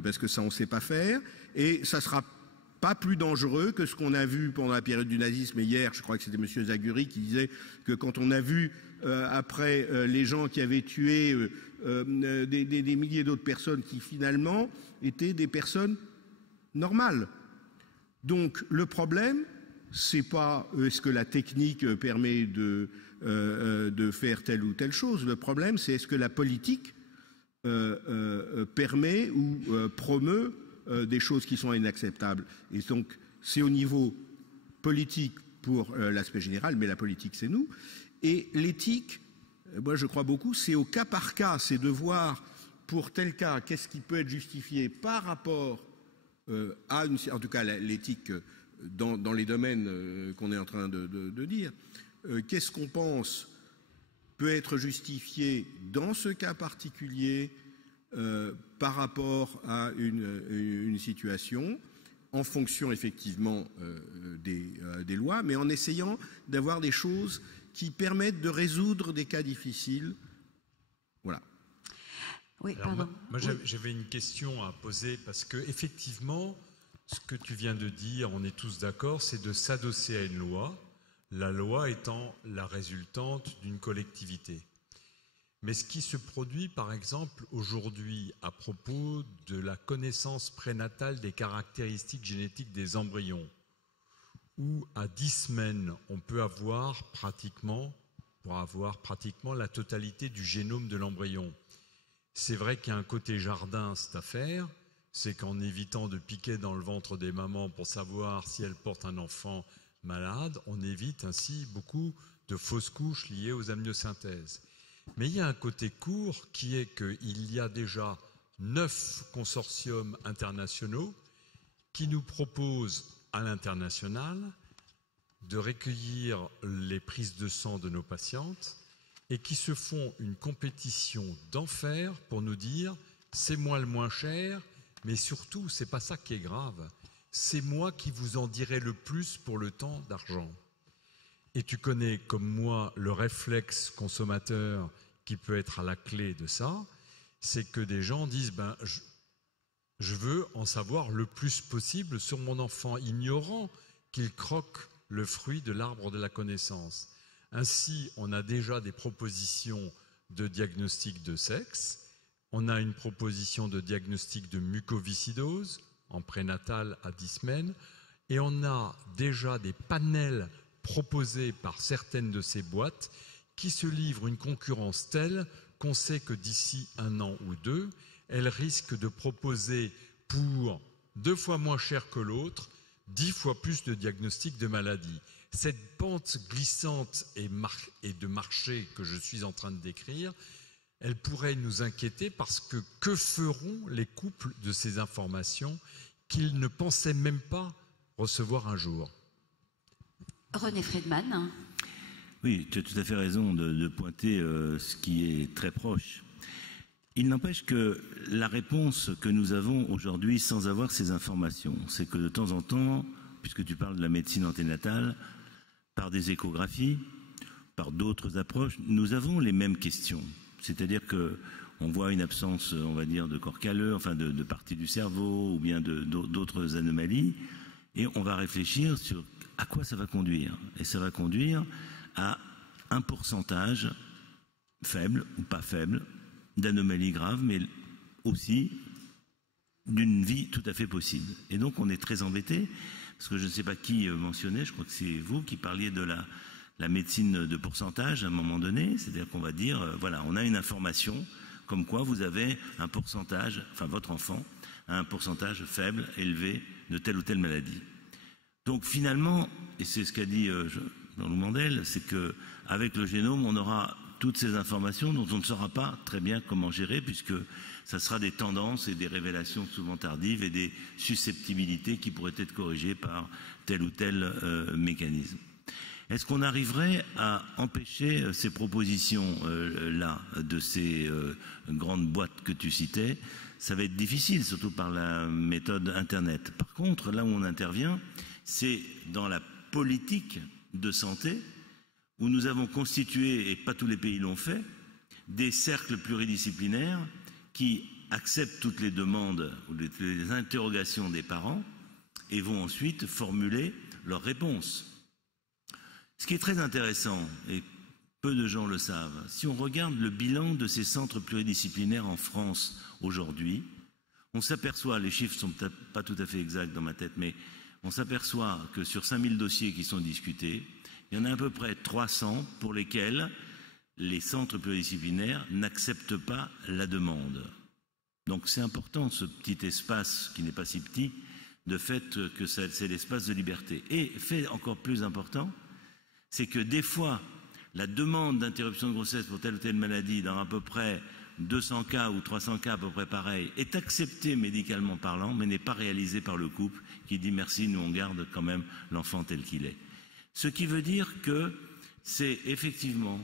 parce que ça on sait pas faire, et ça sera pas plus dangereux que ce qu'on a vu pendant la période du nazisme. Et hier, je crois que c'était M. Zaguri qui disait que quand on a vu après les gens qui avaient tué des milliers d'autres personnes qui finalement étaient des personnes normales. Donc le problème, c'est pas est-ce que la technique permet de faire telle ou telle chose. Le problème, c'est est-ce que la politique permet ou promeut des choses qui sont inacceptables. Et donc, c'est au niveau politique pour l'aspect général, mais la politique, c'est nous. Et l'éthique, moi, je crois beaucoup, c'est au cas par cas, c'est de voir pour tel cas, qu'est-ce qui peut être justifié par rapport à une... En tout cas, l'éthique dans les domaines qu'on est en train de dire. Qu'est-ce qu'on pense peut être justifié dans ce cas particulier par rapport à une situation, en fonction effectivement des lois, mais en essayant d'avoir des choses qui permettent de résoudre des cas difficiles. Voilà. Oui, alors, pardon. Moi j'avais une question à poser, parce que effectivement, ce que tu viens de dire, on est tous d'accord, c'est de s'adosser à une loi, la loi étant la résultante d'une collectivité. Mais ce qui se produit, par exemple, aujourd'hui à propos de la connaissance prénatale des caractéristiques génétiques des embryons, où à 10 semaines, on peut avoir pratiquement la totalité du génome de l'embryon. C'est vrai qu'il y a un côté jardin, cette affaire, c'est qu'en évitant de piquer dans le ventre des mamans pour savoir si elles portent un enfant malade, on évite ainsi beaucoup de fausses couches liées aux amniosynthèses. Mais il y a un côté court qui est qu'il y a déjà 9 consortiums internationaux qui nous proposent à l'international de recueillir les prises de sang de nos patientes et qui se font une compétition d'enfer pour nous dire c'est moi le moins cher, mais surtout c'est pas ça qui est grave, c'est moi qui vous en dirai le plus pour le temps d'argent. Et tu connais comme moi le réflexe consommateur qui peut être à la clé de ça, c'est que des gens disent je veux en savoir le plus possible sur mon enfant, ignorant qu'il croque le fruit de l'arbre de la connaissance. Ainsi, on a déjà des propositions de diagnostic de sexe, on a une proposition de diagnostic de mucoviscidose en prénatal à 10 semaines, et on a déjà des panels proposés par certaines de ces boîtes qui se livrent une concurrence telle qu'on sait que d'ici 1 an ou 2, elles risquent de proposer pour 2 fois moins cher que l'autre, 10 fois plus de diagnostics de maladies. Cette pente glissante et de marché que je suis en train de décrire, elle pourrait nous inquiéter parce que feront les couples de ces informations qu'ils ne pensaient même pas recevoir un jour? René Friedman. Oui, tu as tout à fait raison de pointer ce qui est très proche. Il n'empêche que la réponse que nous avons aujourd'hui sans avoir ces informations, c'est que de temps en temps, puisque tu parles de la médecine anténatale, par des échographies, par d'autres approches, nous avons les mêmes questions. C'est-à-dire qu'on voit une absence, on va dire, de corps calleux, enfin de parties du cerveau ou bien d'autres anomalies, et on va réfléchir sur à quoi ça va conduire. Et ça va conduire à un pourcentage faible ou pas faible d'anomalies graves, mais aussi d'une vie tout à fait possible. Et donc on est très embêté, parce que je ne sais pas qui mentionnait, je crois que c'est vous qui parliez de la médecine de pourcentage à un moment donné, c'est-à-dire qu'on va dire, voilà, on a une information comme quoi vous avez un pourcentage, enfin votre enfant a un pourcentage faible, élevé de telle ou telle maladie. Donc finalement, et c'est ce qu'a dit Jean-Louis Mandel, c'est qu'avec le génome, on aura toutes ces informations dont on ne saura pas très bien comment gérer, puisque ça sera des tendances et des révélations souvent tardives et des susceptibilité qui pourraient être corrigées par tel ou tel mécanisme. Est-ce qu'on arriverait à empêcher ces propositions-là de ces grandes boîtes que tu citais ça va être difficile, surtout par la méthode Internet. Par contre, là où on intervient, c'est dans la politique de santé, où nous avons constitué, et pas tous les pays l'ont fait, des cercles pluridisciplinaires qui acceptent toutes les demandes ou les interrogations des parents et vont ensuite formuler leurs réponses. Ce qui est très intéressant, et peu de gens le savent, si on regarde le bilan de ces centres pluridisciplinaires en France aujourd'hui, on s'aperçoit, les chiffres ne sont peut-être pas tout à fait exacts dans ma tête, mais on s'aperçoit que sur 5000 dossiers qui sont discutés, il y en a à peu près 300 pour lesquels les centres pluridisciplinaires n'acceptent pas la demande. Donc c'est important, ce petit espace, qui n'est pas si petit, de fait que c'est l'espace de liberté. Et fait encore plus important, c'est que des fois, la demande d'interruption de grossesse pour telle ou telle maladie, dans à peu près 200 cas ou 300 cas à peu près pareil, est acceptée médicalement parlant, mais n'est pas réalisée par le couple qui dit merci, nous on garde quand même l'enfant tel qu'il est. Ce qui veut dire que c'est effectivement,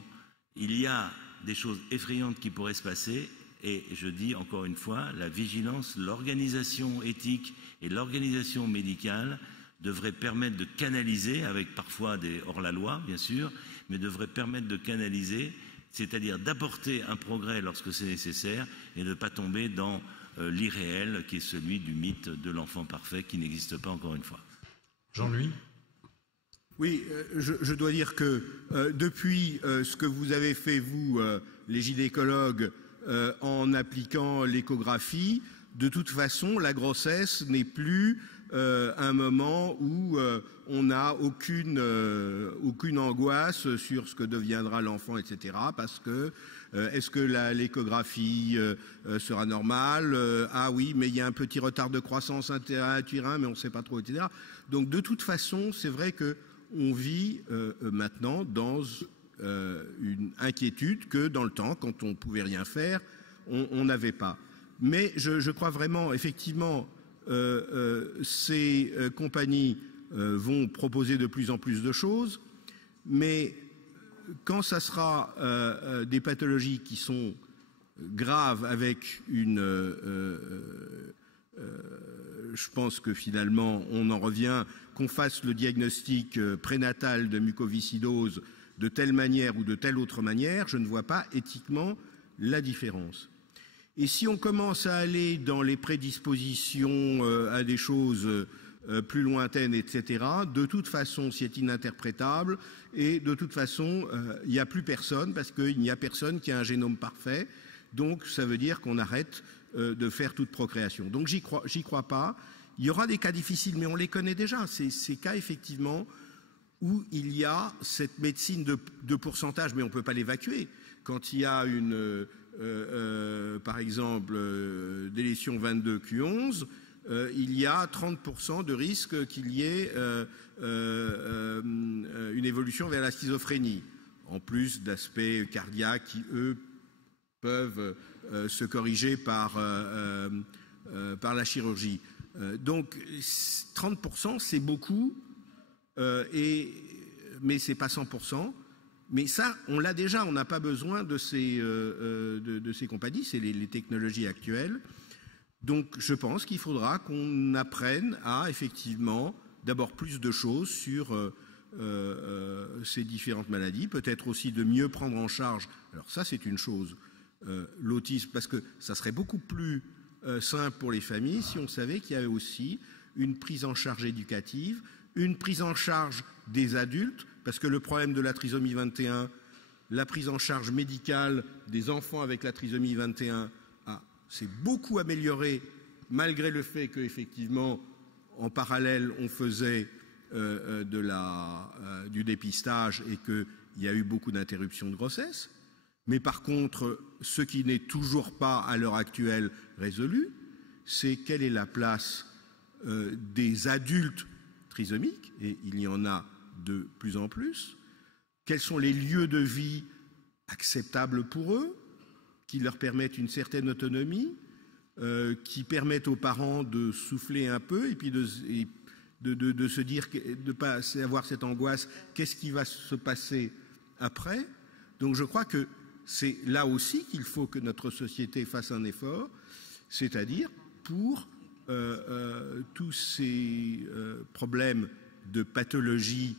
il y a des choses effrayantes qui pourraient se passer, et je dis encore une fois, la vigilance, l'organisation éthique et l'organisation médicale devraient permettre de canaliser, avec parfois des hors-la-loi bien sûr, mais devraient permettre de canaliser, c'est-à-dire d'apporter un progrès lorsque c'est nécessaire et de ne pas tomber dans l'irréel qui est celui du mythe de l'enfant parfait qui n'existe pas encore une fois. Jean-Louis ? Oui, je dois dire que depuis ce que vous avez fait, vous, les gynécologues, en appliquant l'échographie, de toute façon, la grossesse n'est plus un moment où on n'a aucune angoisse sur ce que deviendra l'enfant, etc. Parce que est-ce que l'échographie sera normale? Ah oui, mais il y a un petit retard de croissance intra-utérin, mais on ne sait pas trop, etc. Donc de toute façon, c'est vrai que on vit maintenant dans une inquiétude que dans le temps, quand on ne pouvait rien faire, on n'avait pas. Mais je crois vraiment, effectivement, ces compagnies vont proposer de plus en plus de choses, mais quand ça sera des pathologies qui sont graves avec une... je pense que finalement, on en revient, qu'on fasse le diagnostic prénatal de mucoviscidose de telle manière ou de telle autre manière, je ne vois pas éthiquement la différence. Et si on commence à aller dans les prédispositions à des choses plus lointaines, etc., de toute façon, c'est ininterprétable et de toute façon, il n'y a plus personne parce qu'il n'y a personne qui a un génome parfait. Donc, ça veut dire qu'on arrête de faire toute procréation. Donc, j'y crois pas. Il y aura des cas difficiles, mais on les connaît déjà. Ces cas, effectivement, où il y a cette médecine de pourcentage, mais on ne peut pas l'évacuer. Quand il y a par exemple, délétion 22q11, il y a 30% de risque qu'il y ait une évolution vers la schizophrénie, en plus d'aspects cardiaques qui, eux, peuvent se corriger par la chirurgie. Donc 30%, c'est beaucoup, mais ce n'est pas 100%. Mais ça, on l'a déjà, on n'a pas besoin de ces compagnies, c'est les technologies actuelles. Donc je pense qu'il faudra qu'on apprenne à, effectivement, d'abord plus de choses sur ces différentes maladies, peut-être aussi de mieux prendre en charge. Alors ça, c'est une chose, l'autisme, parce que ça serait beaucoup plus simple pour les familles si on savait qu'il y avait aussi une prise en charge éducative, une prise en charge des adultes, parce que le problème de la trisomie 21, la prise en charge médicale des enfants avec la trisomie 21 s'est beaucoup améliorée, malgré le fait qu'effectivement, en parallèle, on faisait du dépistage et qu'il y a eu beaucoup d'interruptions de grossesse. Mais par contre, ce qui n'est toujours pas à l'heure actuelle résolu, c'est quelle est la place des adultes trisomiques, et il y en a de plus en plus, quels sont les lieux de vie acceptables pour eux, qui leur permettent une certaine autonomie, qui permettent aux parents de souffler un peu et puis de se dire, de ne pas avoir cette angoisse, qu'est-ce qui va se passer après. Donc je crois que c'est là aussi qu'il faut que notre société fasse un effort c'est-à-dire pour tous ces problèmes de pathologie,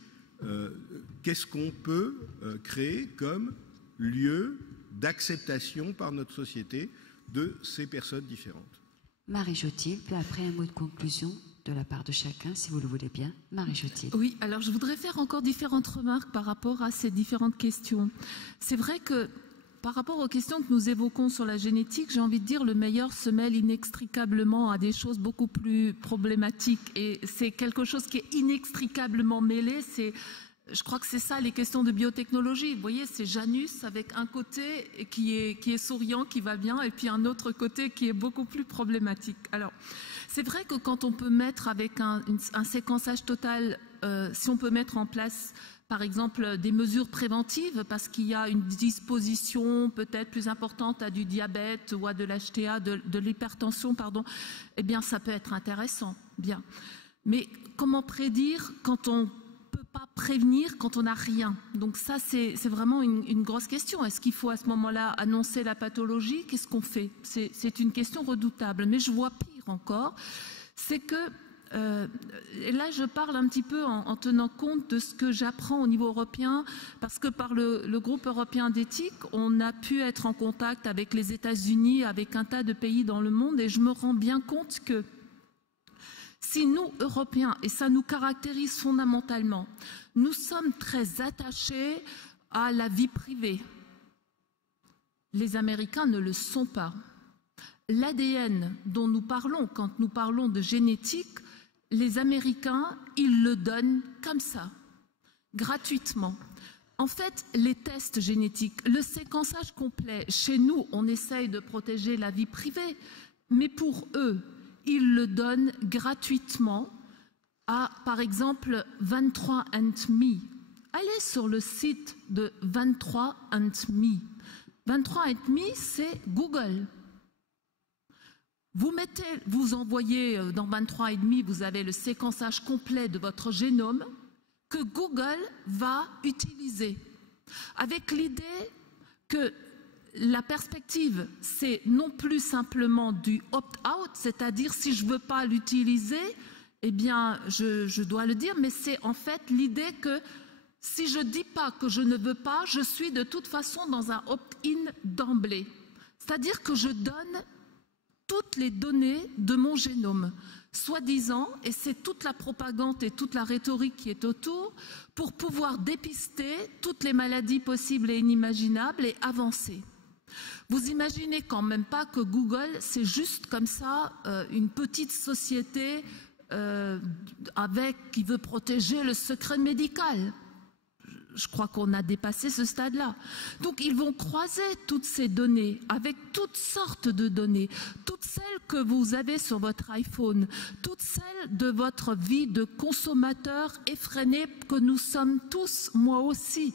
qu'est-ce qu'on peut créer comme lieu d'acceptation par notre société de ces personnes différentes. Marie Jotille, puis après un mot de conclusion de la part de chacun, si vous le voulez bien. Marie Jotille. Oui, alors je voudrais faire encore différentes remarques par rapport à ces différentes questions. C'est vrai que par rapport aux questions que nous évoquons sur la génétique, j'ai envie de dire le meilleur se mêle inextricablement à des choses beaucoup plus problématiques. Et c'est quelque chose qui est inextricablement mêlé. Je crois que c'est ça les questions de biotechnologie. Vous voyez, c'est Janus avec un côté qui est souriant, qui va bien, et puis un autre côté qui est beaucoup plus problématique. Alors, c'est vrai que quand on peut mettre avec un séquençage total, si on peut mettre en place par exemple des mesures préventives parce qu'il y a une disposition peut-être plus importante à du diabète ou à de l'HTA, de l'hypertension, pardon, eh bien ça peut être intéressant, bien. Mais comment prédire quand on ne peut pas prévenir quand on n'a rien? Donc ça c'est vraiment une grosse question. Est-ce qu'il faut à ce moment-là annoncer la pathologie? Qu'est-ce qu'on fait? C'est une question redoutable. Mais je vois pire encore, c'est que et là, je parle un petit peu en tenant compte de ce que j'apprends au niveau européen, parce que par le groupe européen d'éthique, on a pu être en contact avec les États-Unis, avec un tas de pays dans le monde, et je me rends bien compte que si nous, Européens, et ça nous caractérise fondamentalement, nous sommes très attachés à la vie privée, les Américains ne le sont pas. L'ADN dont nous parlons quand nous parlons de génétique, les Américains, ils le donnent comme ça, gratuitement. En fait, les tests génétiques, le séquençage complet, chez nous, on essaye de protéger la vie privée, mais pour eux, ils le donnent gratuitement à, par exemple, 23andMe. Allez sur le site de 23andMe. 23andMe, c'est Google. Vous envoyez dans 23andMe, vous avez le séquençage complet de votre génome que Google va utiliser. Avec l'idée que la perspective, c'est non plus simplement du opt-out, c'est-à-dire si je ne veux pas l'utiliser, eh bien je dois le dire, mais c'est en fait l'idée que si je ne dis pas que je ne veux pas, je suis de toute façon dans un opt-in d'emblée. C'est-à-dire que je donne toutes les données de mon génome, soi-disant, et c'est toute la propagande et toute la rhétorique qui est autour, pour pouvoir dépister toutes les maladies possibles et inimaginables et avancer. Vous imaginez quand même pas que Google, c'est juste comme ça une petite société qui veut protéger le secret médical. Je crois qu'on a dépassé ce stade-là. Donc ils vont croiser toutes ces données avec toutes sortes de données, toutes celles que vous avez sur votre iPhone, toutes celles de votre vie de consommateur effréné que nous sommes tous, moi aussi.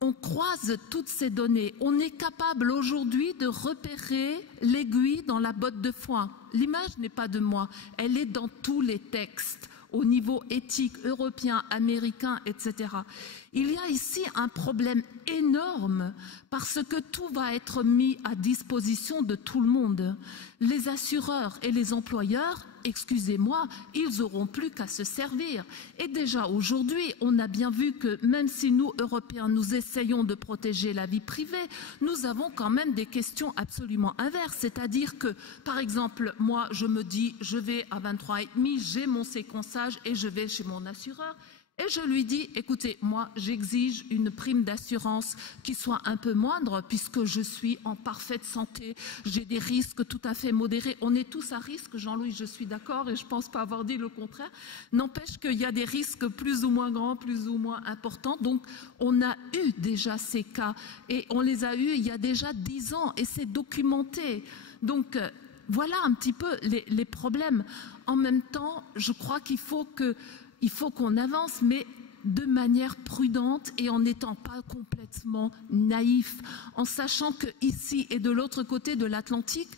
On croise toutes ces données. On est capable aujourd'hui de repérer l'aiguille dans la botte de foin. L'image n'est pas de moi, elle est dans tous les textes, au niveau éthique, européen, américain, etc. Il y a ici un problème énorme parce que tout va être mis à disposition de tout le monde. Les assureurs et les employeurs, excusez-moi, ils n'auront plus qu'à se servir. Et déjà aujourd'hui, on a bien vu que même si nous, Européens, nous essayons de protéger la vie privée, nous avons quand même des questions absolument inverses. C'est-à-dire que, par exemple, moi, je me dis, je vais à 23andMe, j'ai mon séquençage et je vais chez mon assureur. Et je lui dis, écoutez, moi, j'exige une prime d'assurance qui soit un peu moindre puisque je suis en parfaite santé, j'ai des risques tout à fait modérés. On est tous à risque, Jean-Louis, je suis d'accord et je ne pense pas avoir dit le contraire. N'empêche qu'il y a des risques plus ou moins grands, plus ou moins importants. Donc, on a eu déjà ces cas et on les a eus il y a déjà 10 ans et c'est documenté. Donc, voilà un petit peu les problèmes. En même temps, je crois qu'il faut qu'on avance, mais de manière prudente et en n'étant pas complètement naïf, en sachant qu'ici et de l'autre côté de l'Atlantique,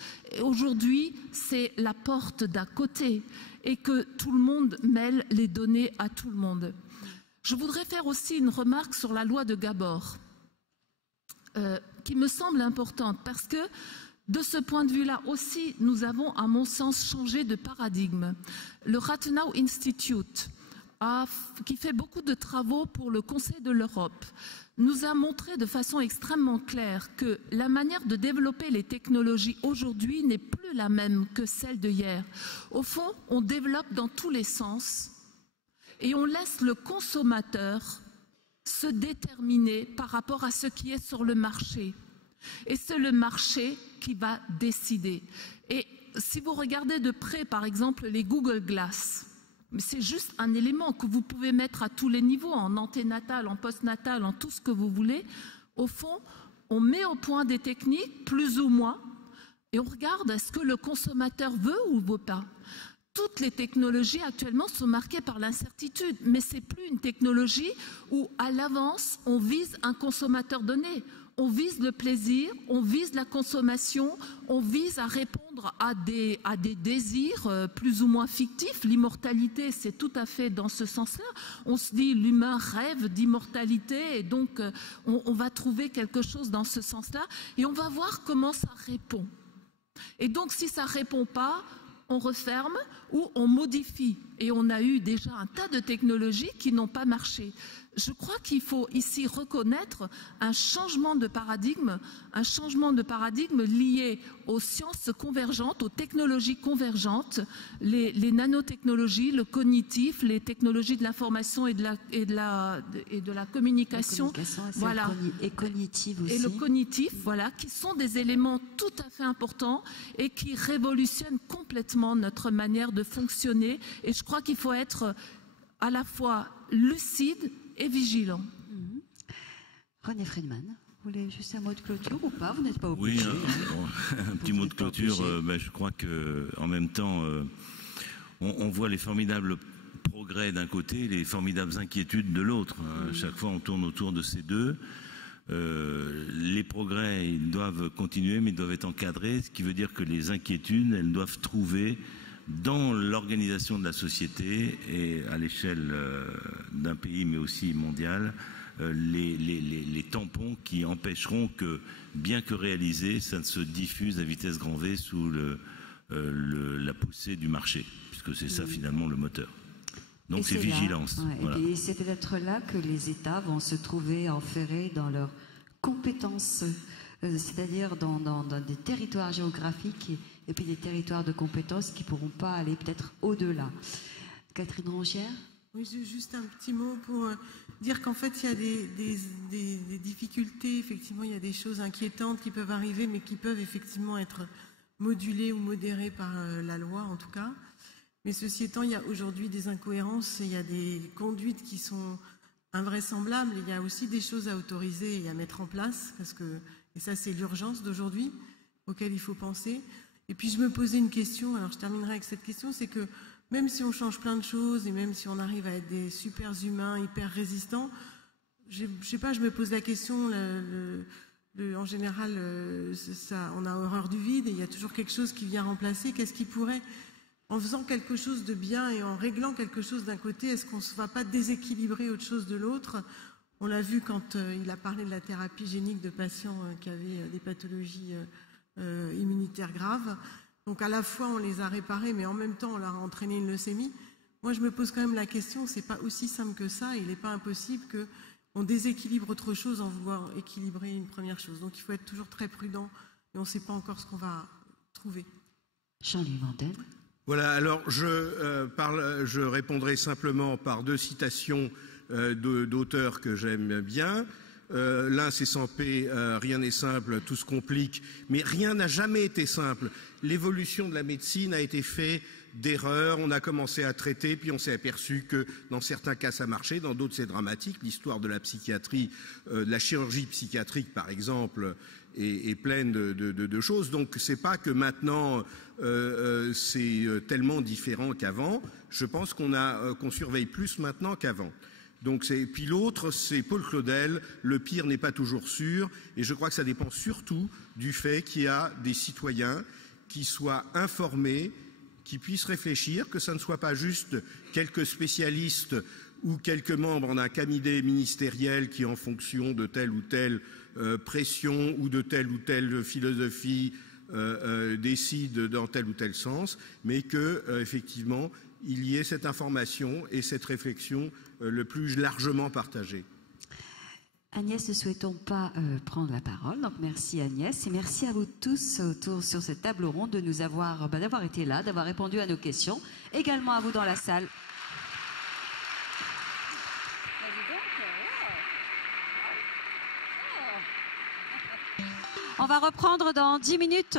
aujourd'hui, c'est la porte d'à côté et que tout le monde mêle les données à tout le monde. Je voudrais faire aussi une remarque sur la loi de Gabor, qui me semble importante parce que De ce point de vue-là aussi, nous avons, à mon sens, changé de paradigme. Le Rathenau Institute, qui fait beaucoup de travaux pour le Conseil de l'Europe, nous a montré de façon extrêmement claire que la manière de développer les technologies aujourd'hui n'est plus la même que celle de hier. Au fond, on développe dans tous les sens et on laisse le consommateur se déterminer par rapport à ce qui est sur le marché. Et c'est le marché qui va décider. Et si vous regardez de près, par exemple, les Google Glass, c'est juste un élément que vous pouvez mettre à tous les niveaux, en anténatal, en postnatal, en tout ce que vous voulez. Au fond, on met au point des techniques, plus ou moins, et on regarde est-ce que le consommateur veut ou veut pas. Toutes les technologies actuellement sont marquées par l'incertitude, mais ce n'est plus une technologie où à l'avance on vise un consommateur donné. On vise le plaisir, on vise la consommation, on vise à répondre à des désirs plus ou moins fictifs. L'immortalité, c'est tout à fait dans ce sens-là. On se dit l'humain rêve d'immortalité et donc on va trouver quelque chose dans ce sens-là et on va voir comment ça répond. Et donc si ça ne répond pas, on referme ou on modifie. Et on a eu déjà un tas de technologies qui n'ont pas marché. Je crois qu'il faut ici reconnaître un changement de paradigme lié aux sciences convergentes, aux technologies convergentes, les nanotechnologies, le cognitif, les technologies de l'information et de la communication. Voilà. Et cognitive aussi. Et le cognitif, voilà, qui sont des éléments tout à fait importants et qui révolutionnent complètement notre manière de fonctionner. Et je crois qu'il faut être à la fois lucide et vigilant. René Friedman, vous voulez juste un mot de clôture ou pas? Vous n'êtes pas obligé. Oui, un petit mot de clôture. Je crois qu'en même temps, on voit les formidables progrès d'un côté, les formidables inquiétudes de l'autre. Chaque fois, on tourne autour de ces deux. Les progrès, ils doivent continuer, mais ils doivent être encadrés, ce qui veut dire que les inquiétudes, elles doivent trouver dans l'organisation de la société et à l'échelle d'un pays, mais aussi mondial, les tampons qui empêcheront que, bien que réalisé, ça ne se diffuse à vitesse grand V sous la poussée du marché, puisque c'est ça finalement le moteur. Donc c'est vigilance. Ouais, voilà. Et c'est peut-être là que les États vont se trouver enferrés dans leurs compétences, c'est-à-dire dans des territoires géographiques et puis des territoires de compétences qui ne pourront pas aller peut-être au-delà. Catherine Rongière? Oui, juste un petit mot pour dire qu'en fait, il y a des difficultés. Effectivement, il y a des choses inquiétantes qui peuvent arriver, mais qui peuvent effectivement être modulées ou modérées par la loi, en tout cas. Mais ceci étant, il y a aujourd'hui des incohérences et il y a des conduites qui sont invraisemblables. Il y a aussi des choses à autoriser et à mettre en place, et ça, c'est l'urgence d'aujourd'hui auquel il faut penser. Et puis, je me posais une question, alors je terminerai avec cette question, c'est que même si on change plein de choses et même si on arrive à être des super humains, hyper résistants, je sais pas, je me pose la question, en général, on a horreur du vide et il y a toujours quelque chose qui vient remplacer. Qu'est-ce qui pourrait, en faisant quelque chose de bien et en réglant quelque chose d'un côté, est-ce qu'on ne va pas déséquilibrer autre chose de l'autre? On l'a vu quand il a parlé de la thérapie génique de patients qui avaient des pathologies immunitaires graves. Donc à la fois on les a réparés, mais en même temps on leur a entraîné une leucémie. Moi je me pose quand même la question, c'est pas aussi simple que ça. Il n'est pas impossible qu'on déséquilibre autre chose en voulant équilibrer une première chose. Donc il faut être toujours très prudent et on ne sait pas encore ce qu'on va trouver. Jean-Louis Mandel. Voilà, alors je répondrai simplement par deux citations d'auteurs que j'aime bien. L'un, c'est sans paix, rien n'est simple, tout se complique, mais rien n'a jamais été simple. L'évolution de la médecine a été faite d'erreurs, on a commencé à traiter, puis on s'est aperçu que dans certains cas ça marchait, dans d'autres c'est dramatique. L'histoire de la psychiatrie, de la chirurgie psychiatrique par exemple, est pleine de choses. Donc c'est pas que maintenant c'est tellement différent qu'avant. Je pense qu'on surveille plus maintenant qu'avant. Puis l'autre, c'est Paul Claudel, le pire n'est pas toujours sûr, et je crois que ça dépend surtout du fait qu'il y a des citoyens qui soient informés, qui puissent réfléchir, que ça ne soit pas juste quelques spécialistes ou quelques membres d'un cabinet ministériel qui, en fonction de telle ou telle pression ou de telle philosophie, décide dans tel ou tel sens, mais que effectivement il y ait cette information et cette réflexion le plus largement partagée. Agnès, ne souhaitons pas prendre la parole. Donc merci Agnès et merci à vous tous autour sur cette table ronde de nous avoir d'avoir été là, d'avoir répondu à nos questions. Également à vous dans la salle. On va reprendre dans 10 minutes.